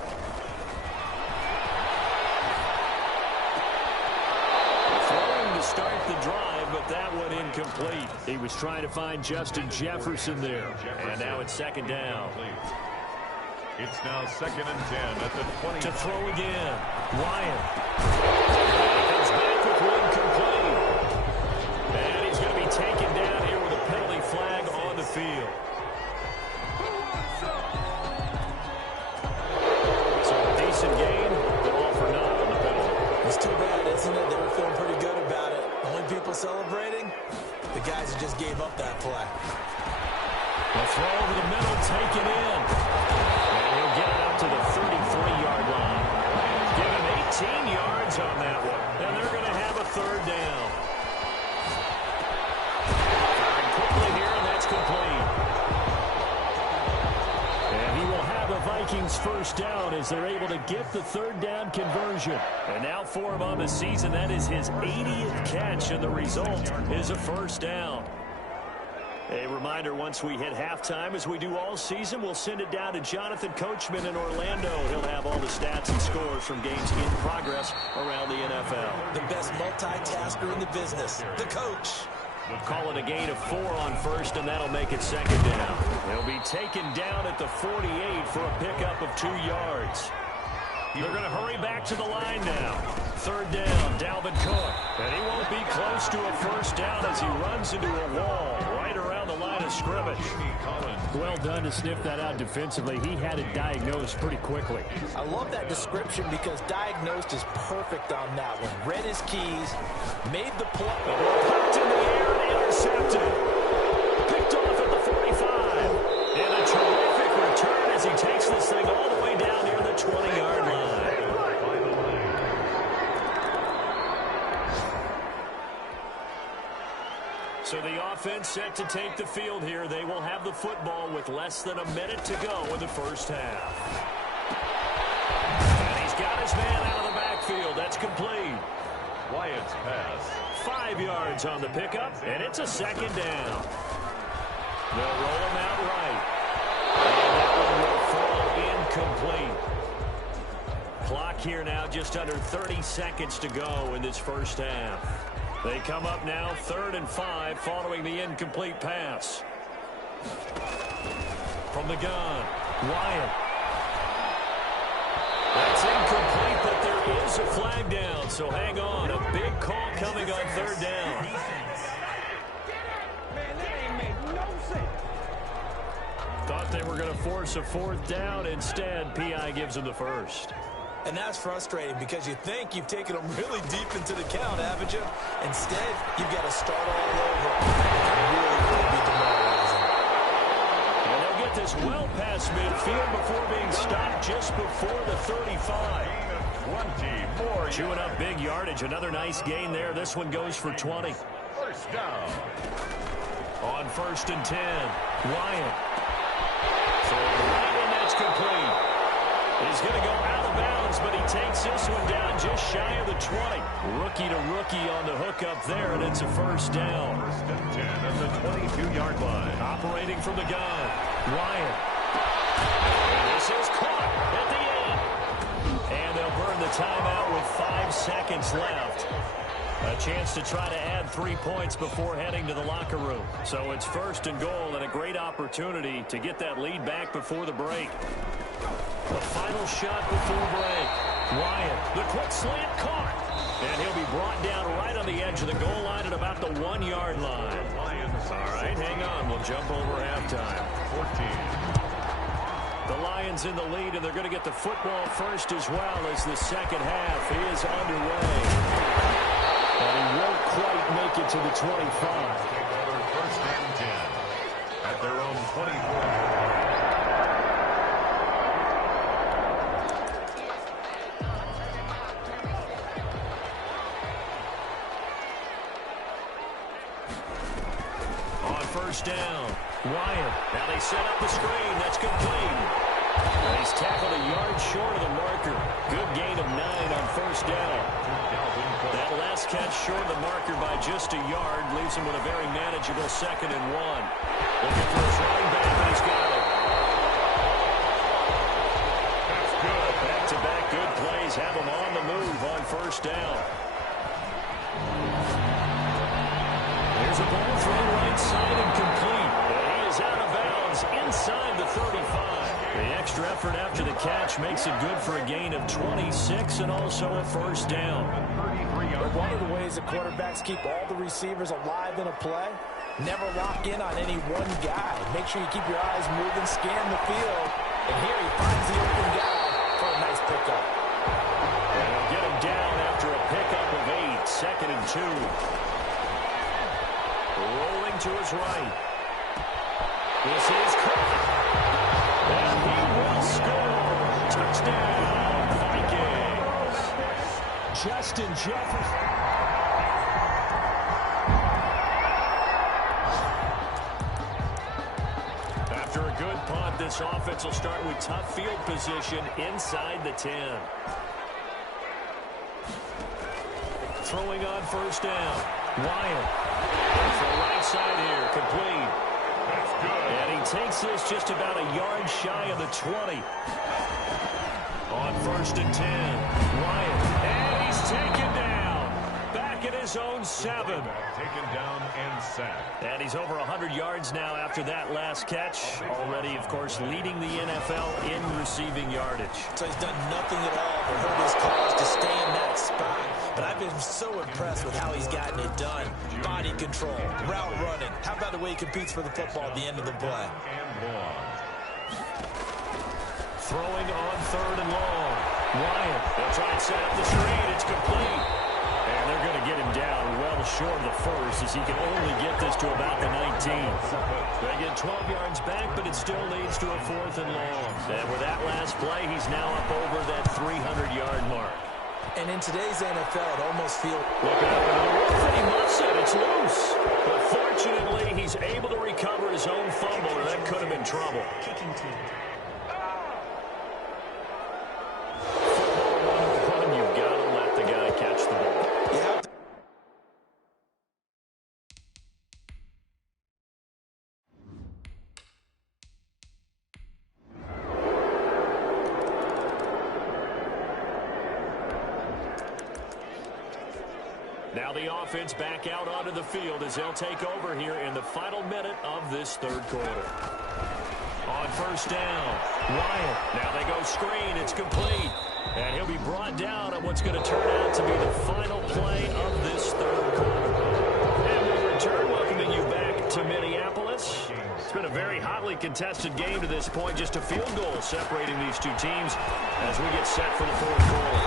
Throwing to start the drive, but that one incomplete. He was trying to find Justin Jefferson there. And now it's 2nd down. It's now 2nd and 10 at the 20. To throw again. Wyatt. Comes back with one complete. And he's going to be taken down here with a penalty flag on the field. So a decent gain, but all for naught on the penalty. It's too bad, isn't it? They were feeling pretty good about it. Only people celebrating, the guys who just gave up that play. The throw over the middle, taken in. And he'll get it up to the 33-yard line. Give him 18 yards on that one. And they're going to have a 3rd down. Firing quickly here, and that's complete. And he will have a Vikings first down as they're able to get the 3rd down conversion. And now for him on the season, that is his 80th catch, and the result is a first down. A reminder, once we hit halftime, as we do all season, we'll send it down to Jonathan Coachman in Orlando. He'll have all the stats and scores from games in progress around the NFL. The best multitasker in the business, the coach. Call it a gain of 4 on first, and that'll make it second down. He'll be taken down at the 48 for a pickup of 2 yards. They're going to hurry back to the line now. Third down, Dalvin Cook. And he won't be close to a first down as he runs into a wall right around the line of scrimmage. Well done to sniff that out defensively. He had it diagnosed pretty quickly. I love that description because diagnosed is perfect on that one. Read his keys, made the play. Popped in the air and intercepted. Picked off at the 45. And a terrific return as he takes this thing all the way down near the 20-yard line. So the offense set to take the field here. They will have the football with less than a minute to go in the first half. And he's got his man out of the backfield. That's complete. Wyatt's pass. 5 yards on the pickup, and it's a second down. They'll roll him out right. And that one will fall incomplete. Clock here now, just under 30 seconds to go in this first half. They come up now, 3rd and 5, following the incomplete pass. From the gun, Wyatt. That's incomplete, but there is a flag down, so hang on. A big call coming on 3rd down. Man, that ain't make no sense. Thought they were going to force a 4th down. Instead, P.I. gives them the first. And that's frustrating because you think you've taken them really deep into the count, haven't you? Instead, you've got to start all over. That really be demoralizing. And they'll get this well past midfield before being stopped just before the 35. 20 more. Chewing up big yardage. Another nice gain there. This one goes for 20. First down. On 1st and 10, Wyatt. So right, and that's complete. He's going to go out of bounds, but he takes this one down just shy of the 20. Rookie to rookie on the hookup there, and it's a first down. 1st and 10 at the 22-yard line. Operating from the gun, Wyatt. And this is caught at the end. And they'll burn the timeout with 5 seconds left. A chance to try to add 3 points before heading to the locker room. So it's 1st and goal and a great opportunity to get that lead back before the break. The final shot before break. Wyatt, the quick slant caught. And he'll be brought down right on the edge of the goal line at about the 1-yard line. All right, hang on. We'll jump over halftime. 14. The Lions in the lead, and they're going to get the football first as well as the second half is underway. And he won't quite make it to the 25. Another 1st and 10 at their own 24. First down, Wyatt. Now they set up the screen. That's complete. And he's tackled a yard short of the marker. Good gain of 9 on 1st down. That last catch short of the marker by just a yard leaves him with a very manageable 2nd and 1. Looking for his running back, and he's got it. That's good. Back-to-back good plays have him on the move on 1st down. There's a ball thrown right side and complete. He is out of bounds inside the 35. The extra effort after the catch makes it good for a gain of 26 and also a 1st down. One of the ways that quarterbacks keep all the receivers alive in a play, never lock in on any one guy. Make sure you keep your eyes moving, scan the field. And here he finds the open guy for a nice pickup. And he'll get him down after a pickup of 8, 2nd and 2. Rolling to his right. This is caught. And he will score. Touchdown, Vikings. Justin Jefferson. After a good punt, this offense will start with tough field position inside the 10. Throwing on 1st down. Wyatt. For right side here, complete. And he takes this just about a yard shy of the 20. On 1st and 10, Wyatt. And he's taken down. Back at his own 7. Taken down and sacked. And he's over 100 yards now after that last catch. Already, of course, leading the NFL in receiving yardage. So he's done nothing at all to hurt his cause to stay in that spot. But I've been so impressed with how he's gotten it done. Body control, route running. How about the way he competes for the football at the end of the play? Throwing on 3rd and long. Wyatt, they'll try and set up the screen. It's complete. And they're going to get him down well short of the first as he can only get this to about the 19. They get 12 yards back, but it still leads to a 4th and long. And with that last play, he's now up over that 300-yard mark. And in today's NFL, it almost feels... Looking up into the roof, and he muffs it. It's loose. But fortunately, he's able to recover his own fumble, or that could have been trouble. Kicking team. You've got to let the guy catch the ball. You have to... Now the offense back out onto the field as they'll take over here in the final minute of this 3rd quarter. On 1st down, Wyatt. Now they go screen. It's complete. And he'll be brought down at what's going to turn out to be the final play of this 3rd quarter. And we'll return, welcoming you back to Minneapolis. It's been a very hotly contested game to this point. Just a field goal separating these two teams as we get set for the 4th quarter.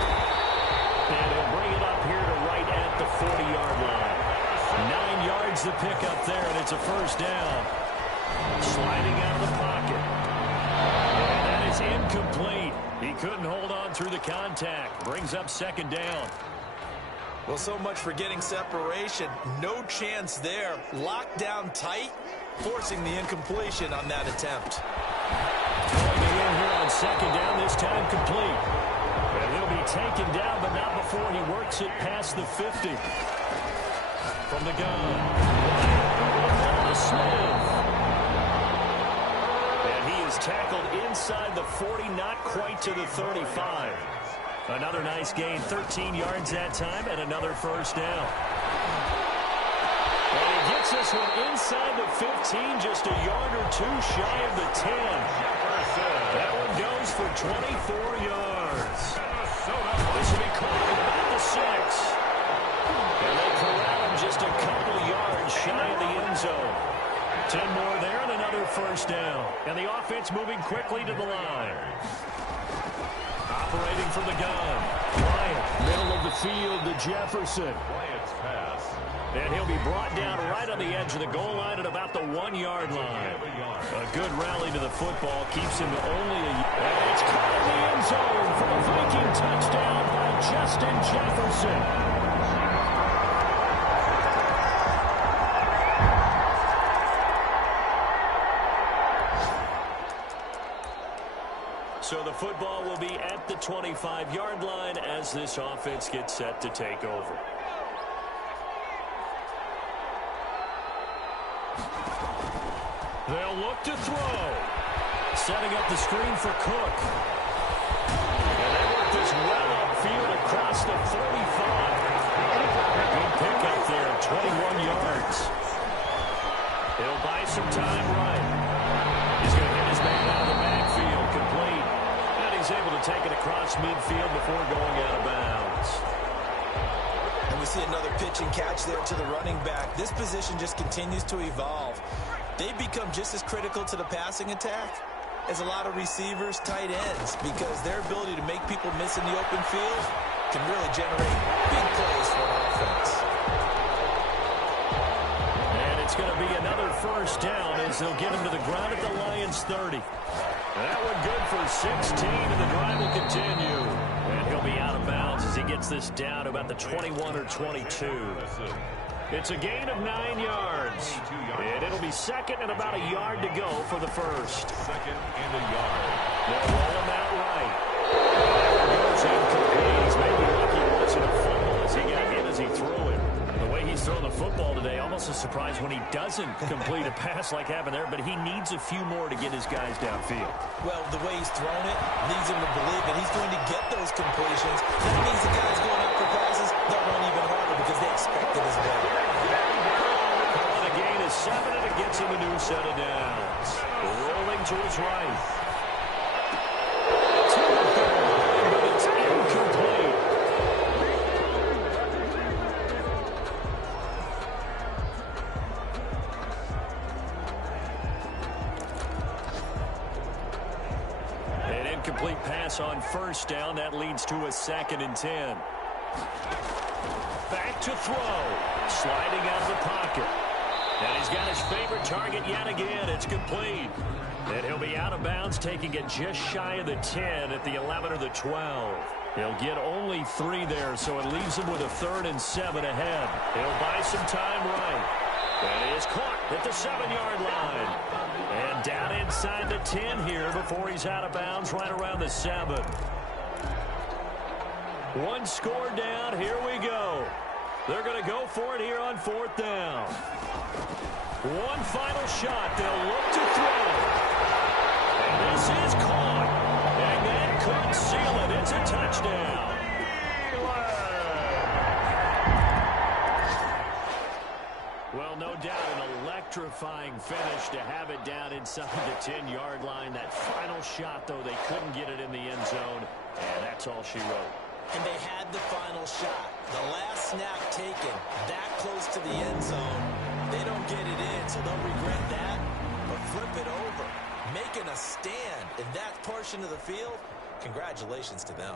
And he'll bring it up here to right at the 40-yard line. 9 yards to pick up there, and it's a 1st down. Sliding out of the pocket. And that is incomplete. He couldn't hold on through the contact. Brings up 2nd down. Well, so much for getting separation. No chance there. Locked down tight, forcing the incompletion on that attempt. Going in here on 2nd down, this time complete. And he'll be taken down, but not before he works it past the 50. From the gun. Smith. And he is tackled inside the 40, not quite to the 35. Another nice gain, 13 yards that time, and another 1st down. And he gets this one inside the 15, just a yard or two shy of the 10. That one goes for 24 yards. This will be caught at about the 6. And they corral him just a couple yards shy of the end zone. 10 more there and another 1st down. And the offense moving quickly to the line. Operating from the gun. Wyatt, middle of the field to Jefferson. Wyatt's pass. And he'll be brought down right on the edge of the goal line at about the 1-yard line. A good rally to the football keeps him to only a... And it's caught in the end zone for a Viking touchdown by Justin Jefferson. So the football will be at the 25-yard line as this offense gets set to take over. They'll look to throw. Setting up the screen for Cook. And they work this well upfield across the 35. Good pickup there, 21 yards. He'll buy some time right. He's going to hit his man out of the backfield, complete. And he's able to take it across midfield before going out of bounds. And we see another pitch and catch there to the running back. This position just continues to evolve. They become just as critical to the passing attack as a lot of receivers, tight ends, because their ability to make people miss in the open field can really generate big plays for an offense. And it's going to be another 1st down as they'll get him to the ground at the Lions' 30. That one good for 16, and the drive will continue. And he'll be out of bounds as he gets this down to about the 21 or 22. It's a gain of 9 yards. And it'll be 2nd and about a yard to go for the 1st. 2nd and a yard. They'll roll him out right. Goes incomplete. He's maybe lucky it wasn't a fumble as he got hit as he threw it. The way he's thrown the the football today. Almost a surprise when he doesn't complete a pass like happened there, but he needs a few more to get his guys downfield. Well, the way he's thrown it leads him to believe that he's going to get those completions. That means the guys going out for passes, they'll run even harder because they expect it as well. Calling a gain of 7, and it gets him a new set of downs. Rolling to his right. To the goal line, but it's incomplete. An incomplete pass on first down. That leads to a 2nd and 10. Back to throw. Sliding out of the pocket. And he's got his favorite target yet again. It's complete. And he'll be out of bounds, taking it just shy of the 10 at the 11 or the 12. He'll get only 3 there, so it leaves him with a 3rd and 7 ahead. He'll buy some time right. And he is caught at the 7-yard line. And down inside the 10 here before he's out of bounds right around the 7. 1 score down. Here we go. They're going to go for it here on 4th down. One final shot. They'll look to throw. And this is caught. And that could seal it. It's a touchdown. Well, no doubt an electrifying finish to have it down inside the 10-yard line. That final shot, though, they couldn't get it in the end zone. And that's all she wrote. And they had the final shot. The last snap taken that close to the end zone. They don't get it in, so they'll regret that. But flip it over. Making a stand in that portion of the field. Congratulations to them.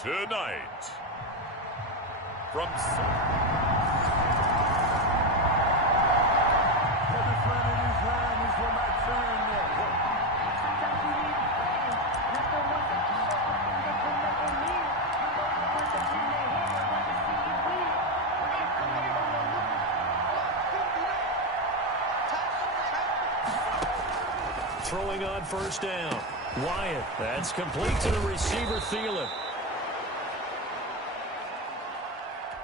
Tonight, from throwing on first down. Wyatt, that's complete to the receiver, Thielen.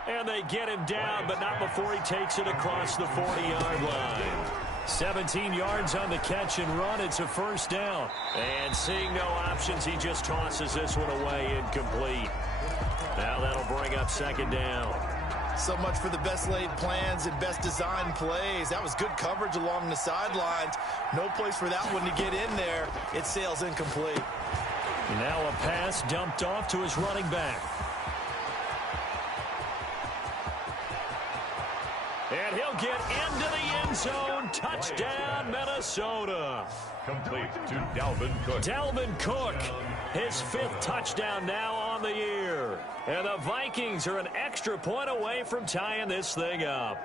And they get him down, but not before he takes it across the 40-yard line. 17 yards on the catch and run. It's a first down. And seeing no options, he just tosses this one away incomplete. Now that'll bring up second down. So much for the best laid plans and best designed plays. That was good coverage along the sidelines. No place for that one to get in there. It sails incomplete. Now a pass dumped off to his running back. And he'll get into the end zone. Touchdown, Minnesota. Complete to Dalvin Cook. Dalvin Cook, his 5th touchdown now on the year. And the Vikings are an extra point away from tying this thing up.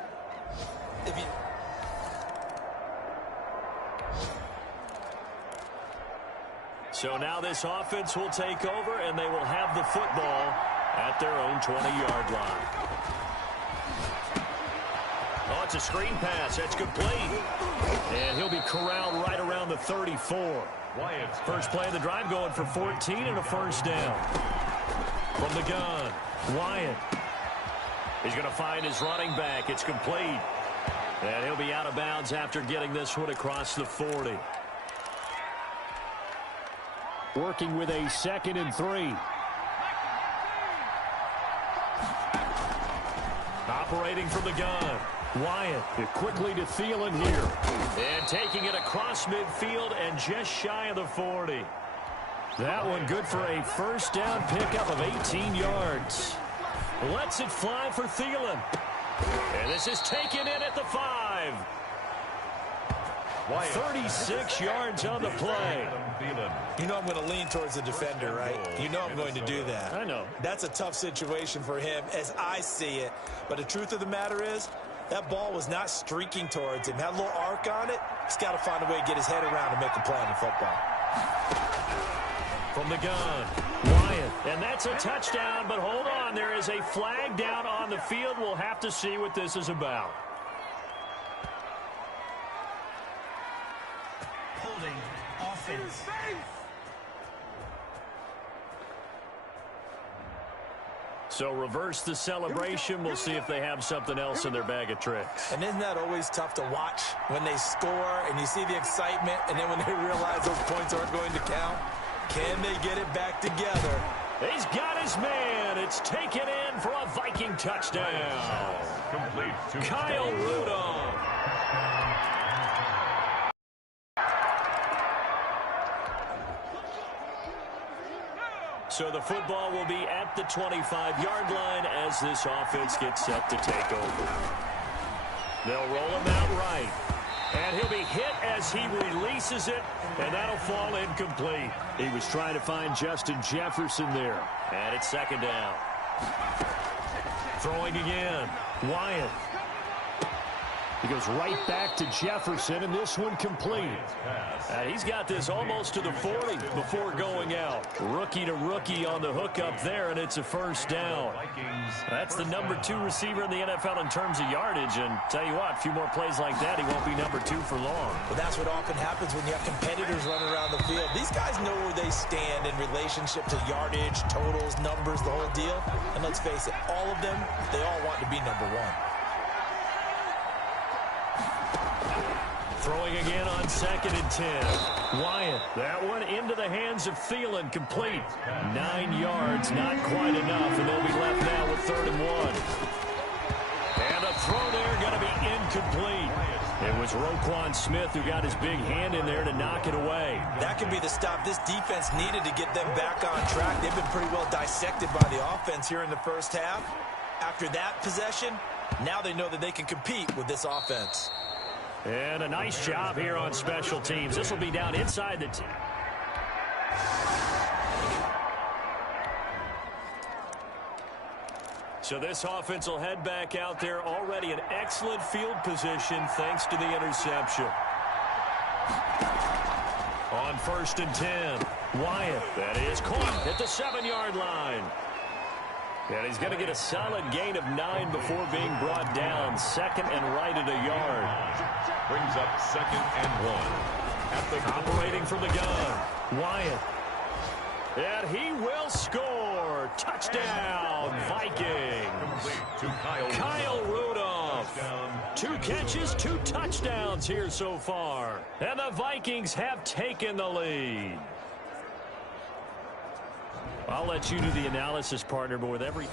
So now this offense will take over, and they will have the football at their own 20-yard line. Oh, it's a screen pass. That's complete. And he'll be corralled right around the 34. First play of the drive going for 14 and a first down. From the gun, Wyatt. He's going to find his running back. It's complete. And he'll be out of bounds after getting this one across the 40. Working with a 2nd and 3. Operating from the gun. Wyatt quickly to Thielen here. And taking it across midfield and just shy of the 40. That one good for a first down pickup of 18 yards. Lets it fly for Thielen. And this is taken in at the 5. 36 yards on the play. You know I'm going to lean towards the defender, right? You know I'm going to do that. I know. That's a tough situation for him as I see it. But the truth of the matter is, that ball was not streaking towards him. Had a little arc on it. He's got to find a way to get his head around and make a play in the football. From the gun, Wyatt. And that's a touchdown, but hold on. There is a flag down on the field. We'll have to see what this is about. Holding offense. So reverse the celebration. We'll see if they have something else in their bag of tricks. And isn't that always tough to watch when they score and you see the excitement, and then when they realize those points aren't going to count? Can they get it back together? He's got his man. It's taken in for a Viking touchdown. Complete to Kyle Rudolph. So the football will be at the 25-yard line as this offense gets set to take over. They'll roll him out right. And he'll be hit as he releases it, and that'll fall incomplete. He was trying to find Justin Jefferson there. And it's second down. Throwing again. Wyatt. He goes right back to Jefferson, and this one complete. He's got this almost to the 40 before going out. Rookie to rookie on the hook up there, and it's a first down. That's the number 2 receiver in the NFL in terms of yardage, and tell you what, a few more plays like that, he won't be number 2 for long. Well, that's what often happens when you have competitors running around the field. These guys know where they stand in relationship to yardage, totals, numbers, the whole deal. And let's face it, all of them, they all want to be number 1. Throwing again on 2nd and 10. Wyatt, that one into the hands of Thielen, complete. 9 yards, not quite enough, and they'll be left now with 3rd and 1. And a throw there going to be incomplete. It was Roquan Smith who got his big hand in there to knock it away. That could be the stop this defense needed to get them back on track. They've been pretty well dissected by the offense here in the first half. After that possession, now they know that they can compete with this offense. And a nice job here on special teams. This will be down inside the team. So this offense will head back out there, already in excellent field position thanks to the interception. On 1st and 10, Wyatt, that is caught at the 7-yard line. And he's going to get a solid gain of 9 before being brought down. 2nd and right at a yard. Brings up 2nd and 1. Operating from the gun, Wyatt. And he will score. Touchdown, Vikings. Kyle Rudolph. 2 catches, 2 touchdowns here so far. And the Vikings have taken the lead. I'll let you do the analysis, partner, but with every...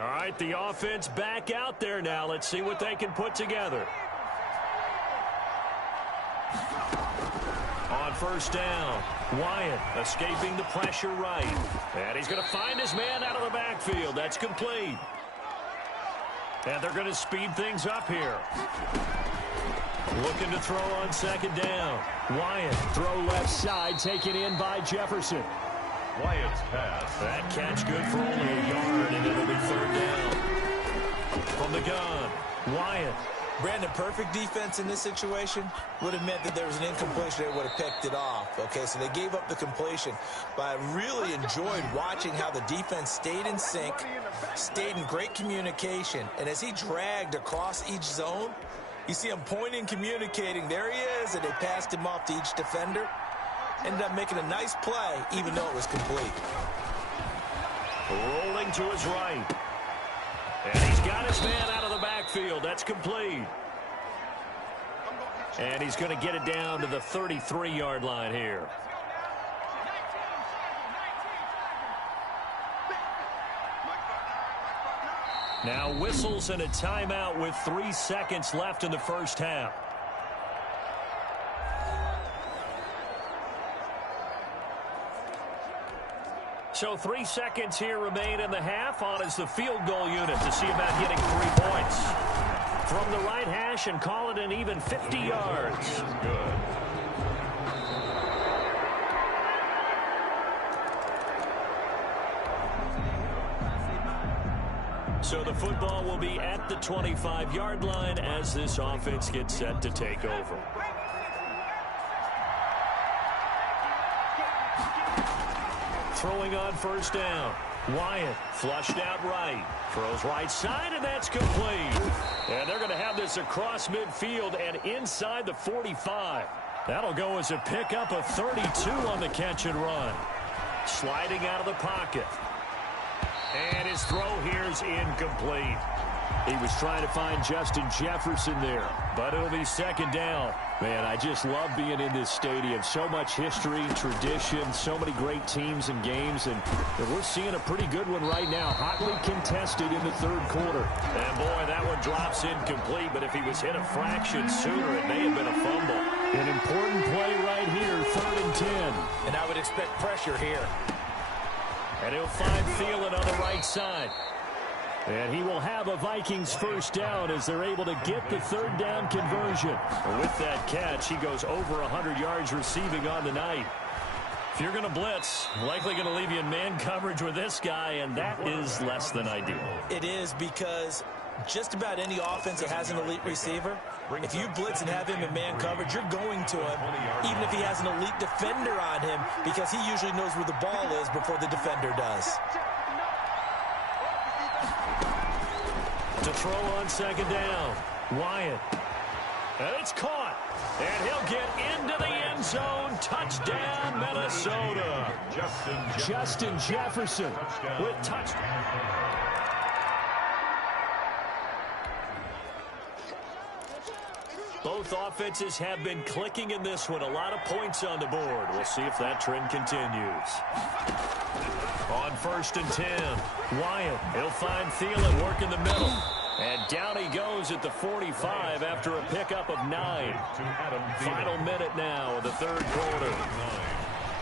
All right, the offense back out there now. Let's see what they can put together. On first down, Wyatt escaping the pressure right. And he's going to find his man out of the backfield. That's complete. And they're going to speed things up here. Looking to throw on second down. Wyatt, throw left side, taken in by Jefferson. Wyatt's pass. That catch good for only a yard, and it'll be third down. From the gun, Wyatt. Brandon, perfect defense in this situation would have meant that there was an incompletion. They would have picked it off. Okay, so they gave up the completion. But I really enjoyed watching how the defense stayed in sync, stayed in great communication. And as he dragged across each zone, you see him pointing, communicating. There he is, and they passed him off to each defender. Ended up making a nice play, even though it was complete. Rolling to his right. And he's got his man out of the backfield. That's complete. And he's going to get it down to the 33-yard line here. Now whistles and a timeout with 3 seconds left in the first half. So 3 seconds here remain in the half. On is the field goal unit to see about getting 3 points. From the right hash and call it an even 50 yards. Good. So the football will be at the 25-yard line as this offense gets set to take over. Throwing on first down. Wyatt flushed out right. Throws right side, and that's complete. And they're going to have this across midfield and inside the 45. That'll go as a pickup of 32 on the catch and run. Sliding out of the pocket. And his throw here is incomplete. He was trying to find Justin Jefferson there, but it'll be second down. Man, I just love being in this stadium. So much history, tradition, so many great teams and games, and we're seeing a pretty good one right now. Hotly contested in the third quarter. And boy, that one drops incomplete, but if he was hit a fraction sooner, it may have been a fumble. An important play right here, 3rd and 10. And I would expect pressure here. And he'll find Thielen on the right side. And he will have a Vikings first down as they're able to get the 3rd down conversion. And with that catch, he goes over 100 yards receiving on the night. If you're going to blitz, likely going to leave you in man coverage with this guy, and that is less than ideal. It is, because just about any offense that has an elite receiver, if you blitz and have him in man coverage, you're going to him, even if he has an elite defender on him, because he usually knows where the ball is before the defender does. To throw on second down, Wyatt. And it's caught. And he'll get into the end zone. Touchdown, Minnesota. Justin Jefferson with touchdown. Both offenses have been clicking in this one. A lot of points on the board. We'll see if that trend continues. On 1st and 10, Wyatt. He'll find Thielen working the middle. And down he goes at the 45 after a pickup of 9. Final minute now of the third quarter.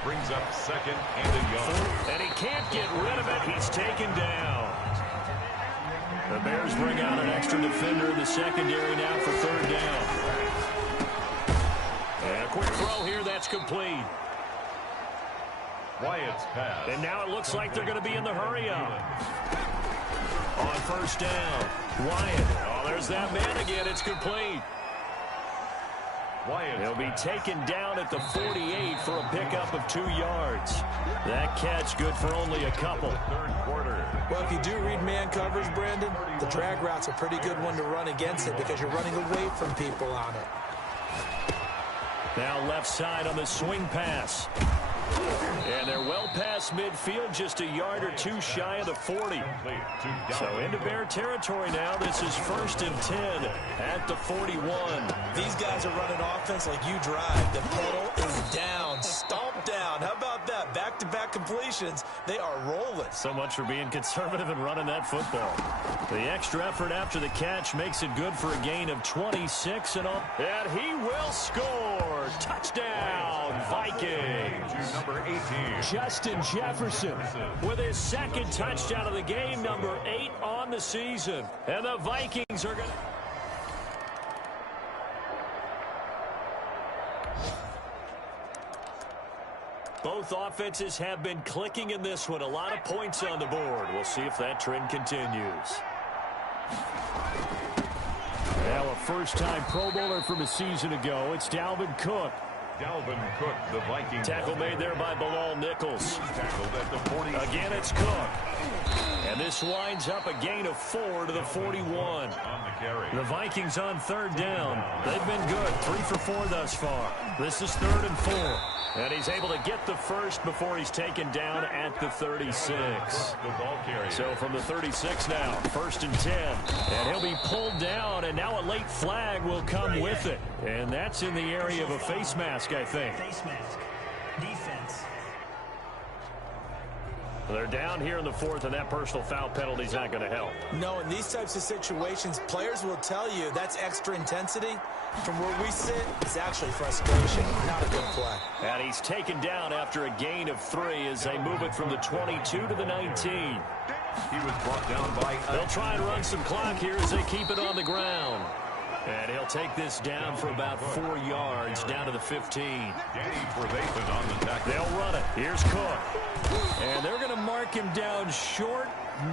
Brings up 2nd and a yard. And he can't get rid of it. He's taken down. The Bears bring out an extra defender in the secondary now for 3rd down. And a quick throw here. That's complete. Wyatt's pass. And now it looks like they're going to be in the hurry-up. On first down, Wyatt. Oh, there's that man again. It's complete. He'll be taken down at the 48 for a pickup of 2 yards. That catch good for only a couple. Third quarter. Well, if you do read man coverage, Brandon, the drag route's a pretty good one to run against it because you're running away from people on it. Now left side on the swing pass. And they're well past midfield, just a yard or 2 shy of the 40. So into Bear territory now. This is 1st and 10 at the 41. These guys are running offense like you drive. The pedal is down, stomped down. How about that? Back-to-back completions. They are rolling. So much for being conservative and running that football. The extra effort after the catch makes it good for a gain of 26 and all. And he will score. Touchdown, Vikings. Number 18. Justin Jefferson with his 2nd touchdown of the game, number 8 on the season. And the Vikings are going to... Both offenses have been clicking in this one. A lot of points on the board. We'll see if that trend continues. Now a first-time Pro Bowler from a season ago. It's Dalvin Cook. Dalvin Cook, the Vikings. Tackle made there by Bilal Nichols. Tackled at the 40. Again, it's Cook. And this winds up a gain of 4 to the 41. On the carry. The Vikings on 3rd down. They've been good. 3 for 4 thus far. This is 3rd and 4. And he's able to get the first before he's taken down at the 36. The ball carrier. So from the 36 now, 1st and 10. And he'll be pulled down, and now a late flag will come with it. And that's in the area of a face mask, I think. Face mask. Defense. They're down here in the 4th, and that personal foul penalty is not going to help. No, in these types of situations, players will tell you that's extra intensity. From where we sit, it's actually frustration, not a good play. And he's taken down after a gain of 3 as they move it from the 22 to the 19. He was brought down by... They'll try and run some clock here as they keep it on the ground. And he'll take this down for about 4 yards, down to the 15. Danny Trevathan on the tackle. They'll run it. Here's Cook. And they're going to mark him down short,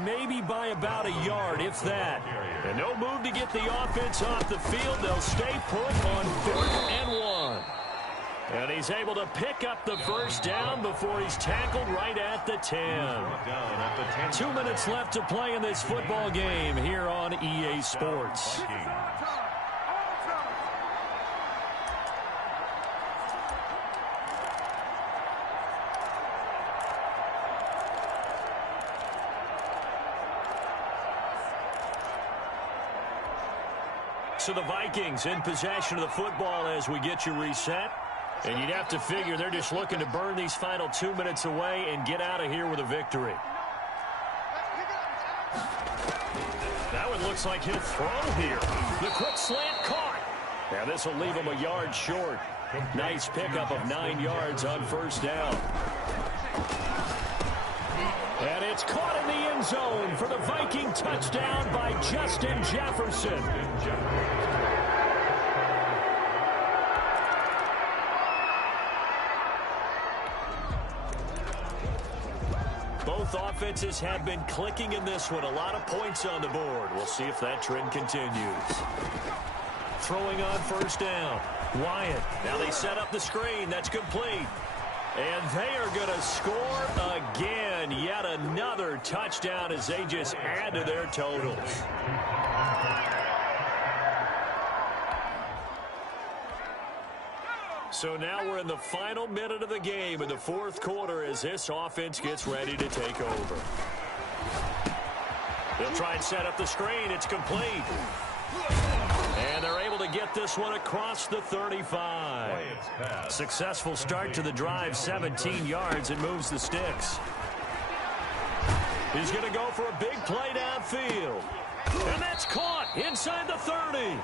maybe by about a yard, if that. And no move to get the offense off the field. They'll stay put on 4th and 1. And he's able to pick up the first down before he's tackled right at the 10. Down at the 10. 2 minutes left to play in this football game here on EA Sports. So the Vikings in possession of the football as we get you reset. And you'd have to figure they're just looking to burn these final 2 minutes away and get out of here with a victory. That one looks like he'll throw here. The quick slant caught. Now this will leave him a yard short. Nice pickup of 9 yards on 1st down. And it's caught in the end zone for the Viking touchdown by Justin Jefferson. Both offenses have been clicking in this one. A lot of points on the board. We'll see if that trend continues. Throwing on 1st down. Wyatt. Now they set up the screen. That's complete. And they are going to score again. Yet another touchdown as they just add to their totals. So now we're in the final minute of the game in the 4th quarter as this offense gets ready to take over. They'll try and set up the screen. It's complete. And they're able to get this one across the 35. Successful start to the drive, 17 yards, and moves the sticks. He's going to go for a big play downfield. And that's caught inside the 30.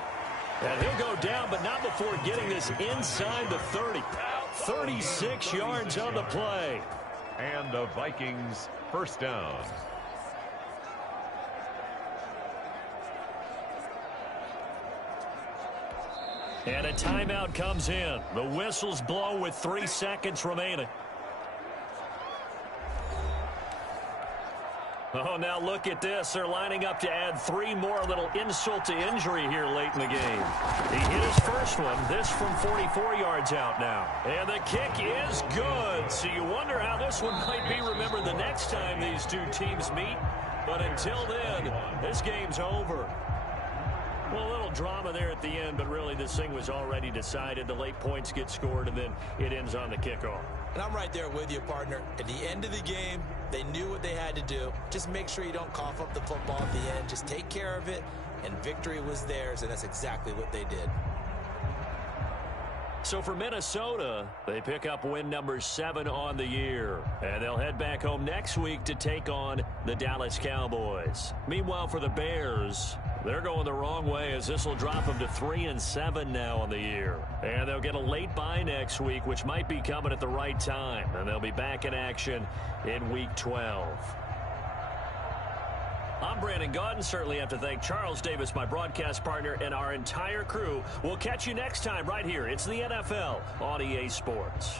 And he'll go down, but not before getting this inside the 30. 36 yards on the play. And the Vikings 1st down. And a timeout comes in. The whistles blow with 3 seconds remaining. Oh, now look at this. They're lining up to add 3 more, a little insult to injury here late in the game. He hit his first one, this from 44 yards out now. And the kick is good. So you wonder how this one might be remembered the next time these two teams meet. But until then, this game's over. Well, a little drama there at the end, but really this thing was already decided. The late points get scored, and then it ends on the kickoff. And I'm right there with you, partner. At the end of the game, they knew what they had to do. Just make sure you don't cough up the football at the end. Just take care of it, and victory was theirs, and that's exactly what they did. So for Minnesota, they pick up win number 7 on the year. And they'll head back home next week to take on the Dallas Cowboys. Meanwhile, for the Bears, they're going the wrong way as this will drop them to 3-7 now on the year. And they'll get a late bye next week, which might be coming at the right time. And they'll be back in action in Week 12. I'm Brandon Gaudin. Certainly have to thank Charles Davis, my broadcast partner, and our entire crew. We'll catch you next time right here. It's the NFL on EA Sports.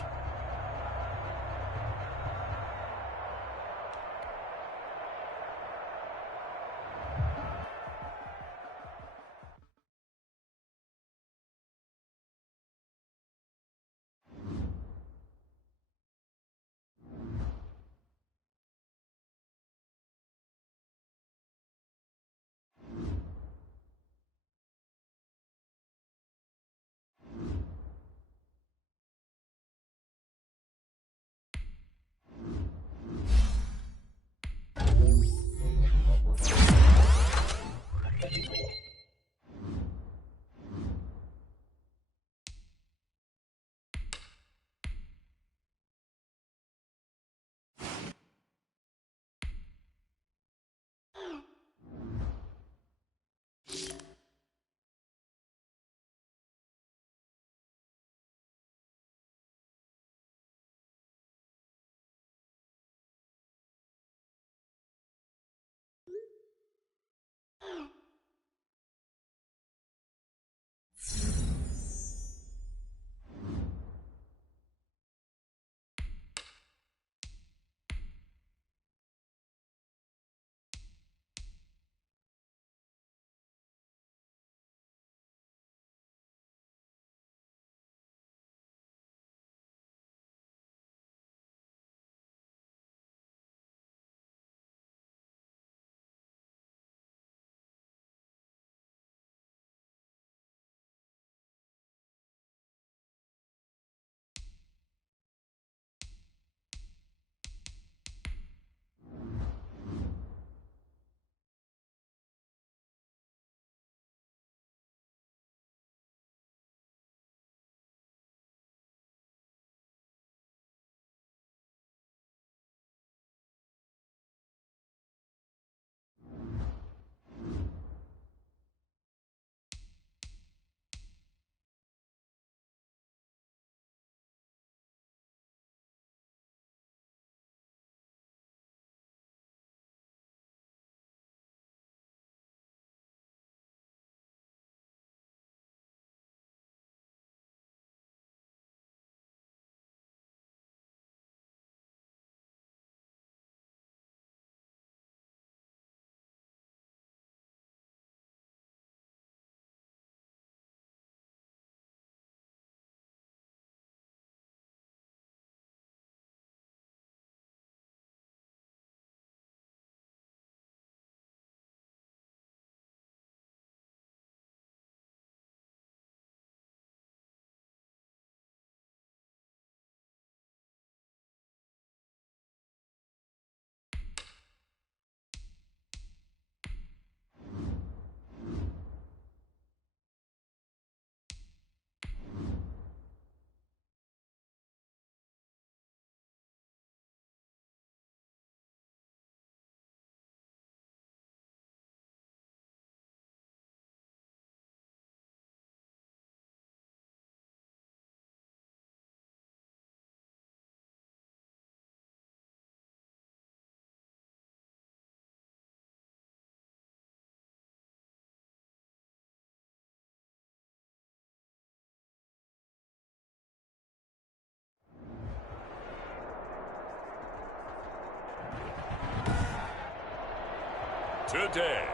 today.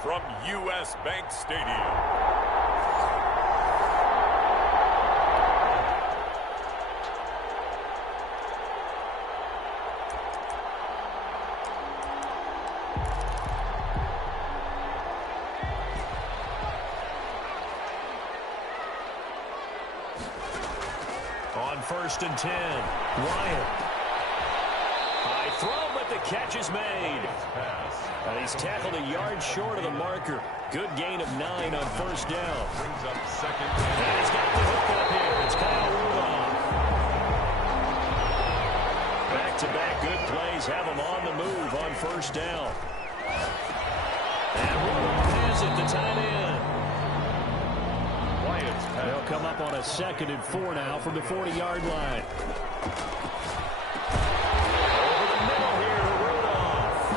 From U.S. Bank Stadium. On 1st and 10, Wyatt. High throw, but the catch is made. And he's tackled a yard short of the marker. Good gain of 9 on 1st down. Brings up second. And he's got the hook up here. It's Kyle Rudolph. Back-to-back good plays have him on the move on 1st down. And Rudolph has it, the tight end. They'll come up on a 2nd and 4 now from the 40-yard line. Over the middle here to Rudolph.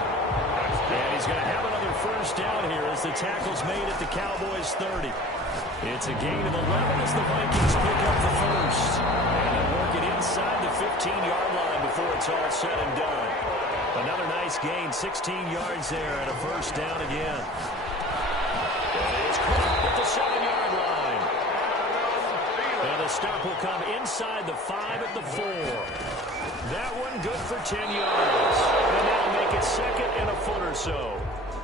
And he's going to have another 1st down here as the tackle's made at the Cowboys' 30. It's a gain of 11 as the Vikings pick up the 1st. And they'll work it inside the 15-yard line before it's all said and done. Another nice gain, 16 yards there and a 1st down again. And it's caught at the 7-yard line. And the stop will come inside the 5 at the 4. That one good for 10 yards. And that'll make it 2nd and a foot or so.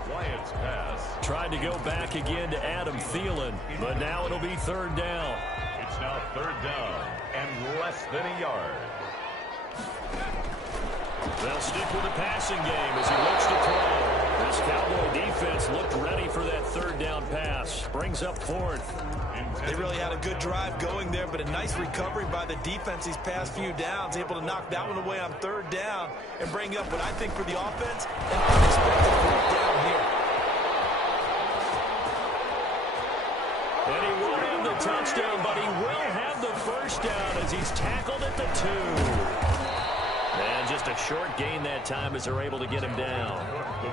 Wyatt's pass. Tried to go back again to Adam Thielen, but now it'll be 3rd down. It's now 3rd down and less than a yard. They'll stick with the passing game as he looks to throw. This Cowboy defense looked ready for that 3rd down pass. Brings up 4th. They really had a good drive going there, but a nice recovery by the defense these past few downs, able to knock that one away on 3rd down and bring up what I think for the offense, an unexpected 4th down here. And he won't have the touchdown, but he will have the 1st down as he's tackled at the 2. And just a short gain that time as they're able to get him down.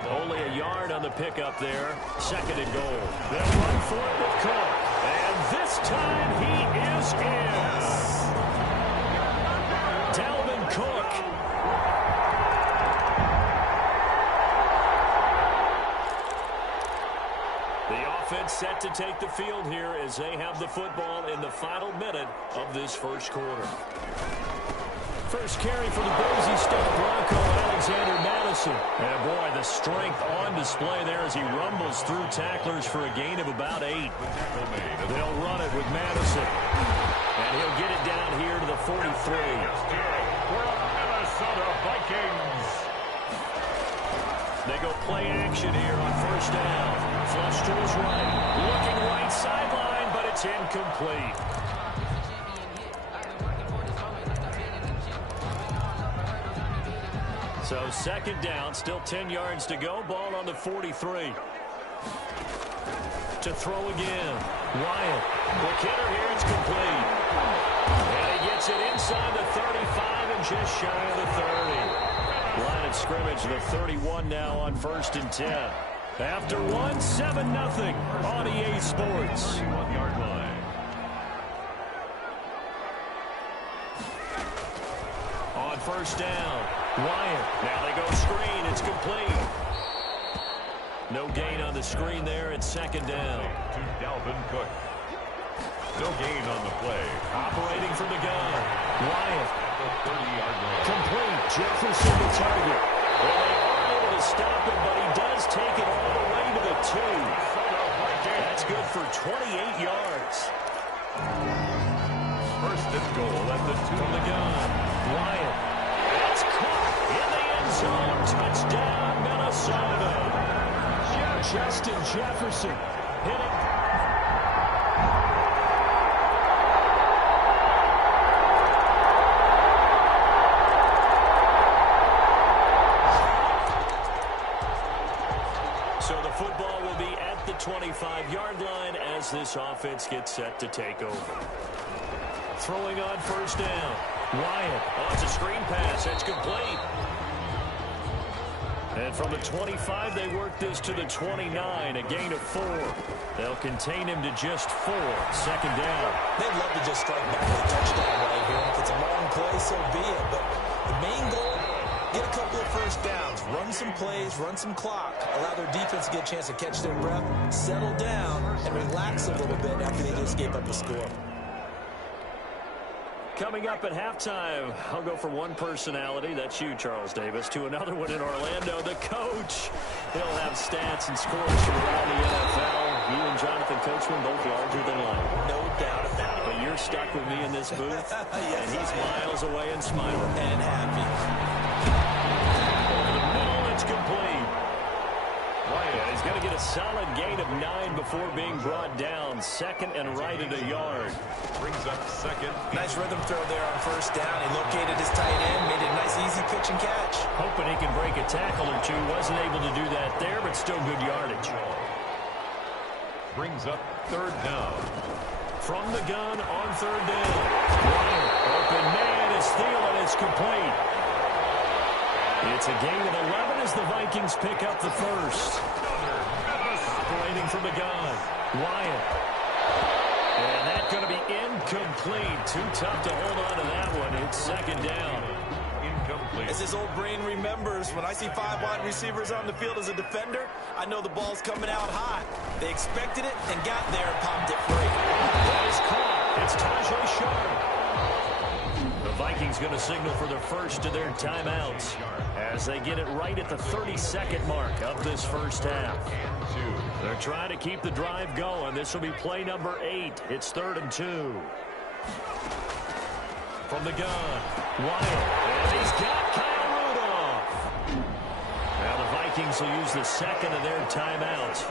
Only a yard on the pickup there. 2nd and goal. They'll run for it with Cook. And this time he is in. Dalvin Cook. The offense set to take the field here as they have the football in the final minute of this 1st quarter. First carry for the Boise State Bronco, Alexander Madison. And boy, the strength on display there as he rumbles through tacklers for a gain of about 8. They'll run it with Madison. And he'll get it down here to the 43. For the Minnesota Vikings. They go play action here on 1st down. Flush to his right. Looking right sideline, but it's incomplete. So 2nd down, still 10 yards to go. Ball on the 43. To throw again. Wyatt. McKinnon here, it's complete. And he gets it inside the 35 and just shy of the 30. Line of scrimmage, the 31 now on 1st and 10. After 1, 7-0 on EA Sports. 31-yard line. On 1st down, Wyatt. Now they go screen. It's complete. No gain on the screen there. It's 2nd down. To Dalvin Cook. No gain on the play. Operating from the gun. Wyatt. At the 30-yard line. Complete. Jefferson the target. Well, they are able to stop him, but he does take it all the way to the 2. That's good for 28 yards. 1st and goal at the 2. From the gun. Wyatt. It's caught in the end zone. Touchdown, Minnesota. Justin Jefferson hitting. So the football will be at the 25-yard line as this offense gets set to take over. Throwing on 1st down. Wyatt. Oh, it's a screen pass. That's complete. And from the 25, they work this to the 29, a gain of 4. They'll contain him to just 4. 2nd down. They'd love to just strike back with a touchdown right here. And if it's a long play, so be it. But the main goal, get a couple of first downs, run some plays, run some clock, allow their defense to get a chance to catch their breath, settle down, and relax a little bit after they just gave up a score. Coming up at halftime, I'll go from one personality, that's you, Charles Davis, to another one in Orlando, the coach. He'll have stats and scores from around the NFL. You and Jonathan Coachman both larger than life. No doubt about it. But you're stuck with me in this booth, Yes, and he's miles away and smiling. And happy. Over the middle, it's complete. Wyatt is going to get a solid gain of 9 before being brought down. Second and right at a yard. Brings up second. Nice rhythm throw there on first down. He located his tight end, made it a nice, easy pitch and catch. Hoping he can break a tackle or two. Wasn't able to do that there, but still good yardage. Brings up third down. From the gun on third down. Wyatt, open man is Thielen. It's complete. It's a gain of 11 as the Vikings pick up the first. Operating from the gun. Wyatt. And that's going to be incomplete. Too tough to hold on to that one. It's second down. Incomplete. As his old brain remembers, when I see 5 wide receivers on the field as a defender, I know the ball's coming out hot. They expected it and got there and popped it free. That is caught. It's Tajay Sharp. The Vikings going to signal for the first of their timeouts as they get it right at the 32nd mark of this first half. They're trying to keep the drive going. This will be play number 8. It's 3rd and 2. From the gun, Wyatt, and he's got Kyle Rudolph. Now the Vikings will use the second of their timeouts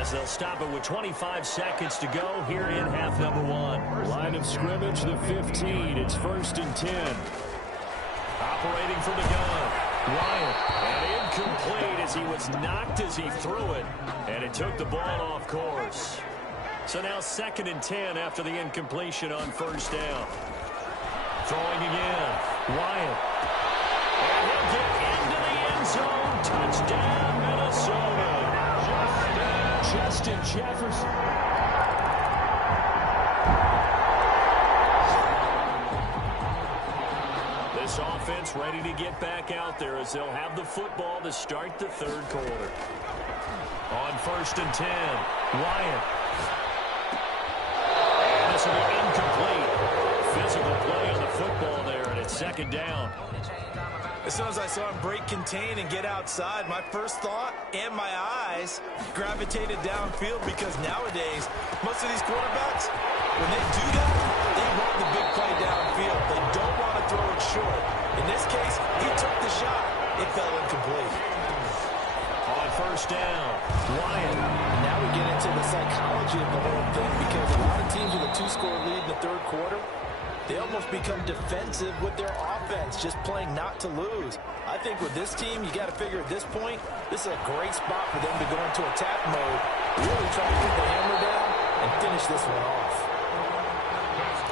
as they'll stop it with 25 seconds to go here in half number 1. Line of scrimmage, the 15. It's 1st and 10. Operating from the gun, Wyatt, and incomplete as he was knocked as he threw it, and it took the ball off course. So now 2nd and 10 after the incompletion on first down. Throwing again, Wyatt, and he'll get into the end zone. Touchdown, Minnesota. Justin Jefferson. This offense ready to get back out there as they'll have the football to start the 3rd quarter. On 1st and 10, Wyatt. And this will be incomplete. Physical play on the football there, and it's 2nd down. As soon as I saw him break contain and get outside, my first thought and my eyes gravitated downfield because nowadays, most of these quarterbacks, when they do that, they want the big play downfield. They don't want to throw it short. In this case, he took the shot. It fell incomplete. On 1st down, Wyatt. Now we get into the psychology of the whole thing because a lot of teams with a 2-score lead in the 3rd quarter, they almost become defensive with their offense, just playing not to lose. I think with this team, you got to figure at this point, this is a great spot for them to go into attack mode, really try to get the hammer down and finish this one off.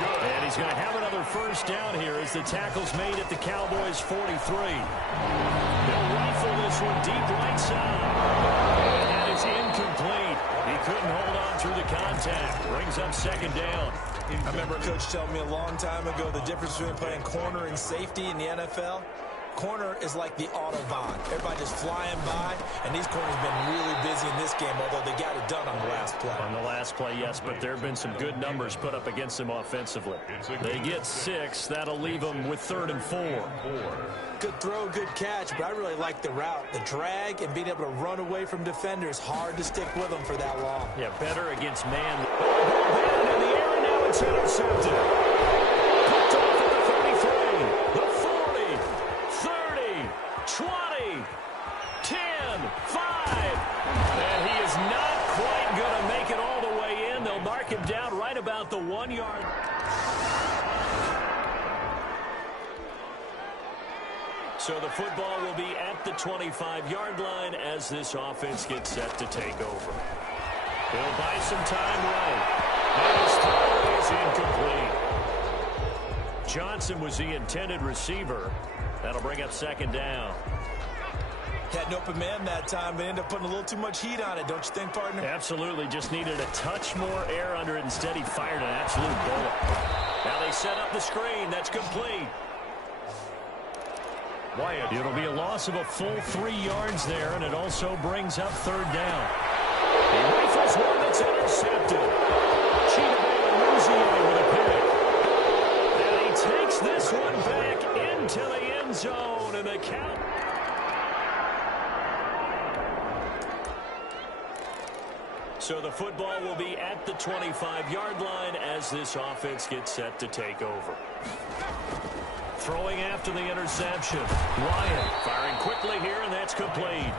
And he's going to have another first down here as the tackle's made at the Cowboys' 43. They'll rifle this one deep right side. And that is incomplete. He couldn't hold on through the contact. Brings up 2nd down. I remember a coach telling me a long time ago the difference between playing corner and safety in the NFL. Corner is like the Autobahn. Everybody just flying by, and these corners have been really busy in this game, although they got it done on the last play. On the last play, yes, but there have been some good numbers put up against them offensively. They get 6. That'll leave them with 3rd and 4. Good throw, good catch, but I really like the route. The drag and being able to run away from defenders, hard to stick with them for that long. Yeah, better against man. Man in the air, and now it's intercepted. Picked off at the 33, the 40, 30, 20, 10, 5. And he is not quite going to make it all the way in. They'll mark him down right about the 1-yard. So the football will be at the 25-yard line as this offense gets set to take over. He'll buy some time right. And his throw is incomplete. Johnson was the intended receiver. That'll bring up 2nd down. Had an open man that time, but ended up putting a little too much heat on it, don't you think, partner? Absolutely. Just needed a touch more air under it. Instead, he fired an absolute bullet. Now they set up the screen. That's complete. Wyatt. It'll be a loss of a full 3 yards there, and it also brings up third down. He rifles one that's intercepted. Chidobe with a pick. And he takes this one back into the end zone, and the count. So the football will be at the 25-yard line as this offense gets set to take over. Throwing after the interception. Ryan firing quickly here, and that's complete.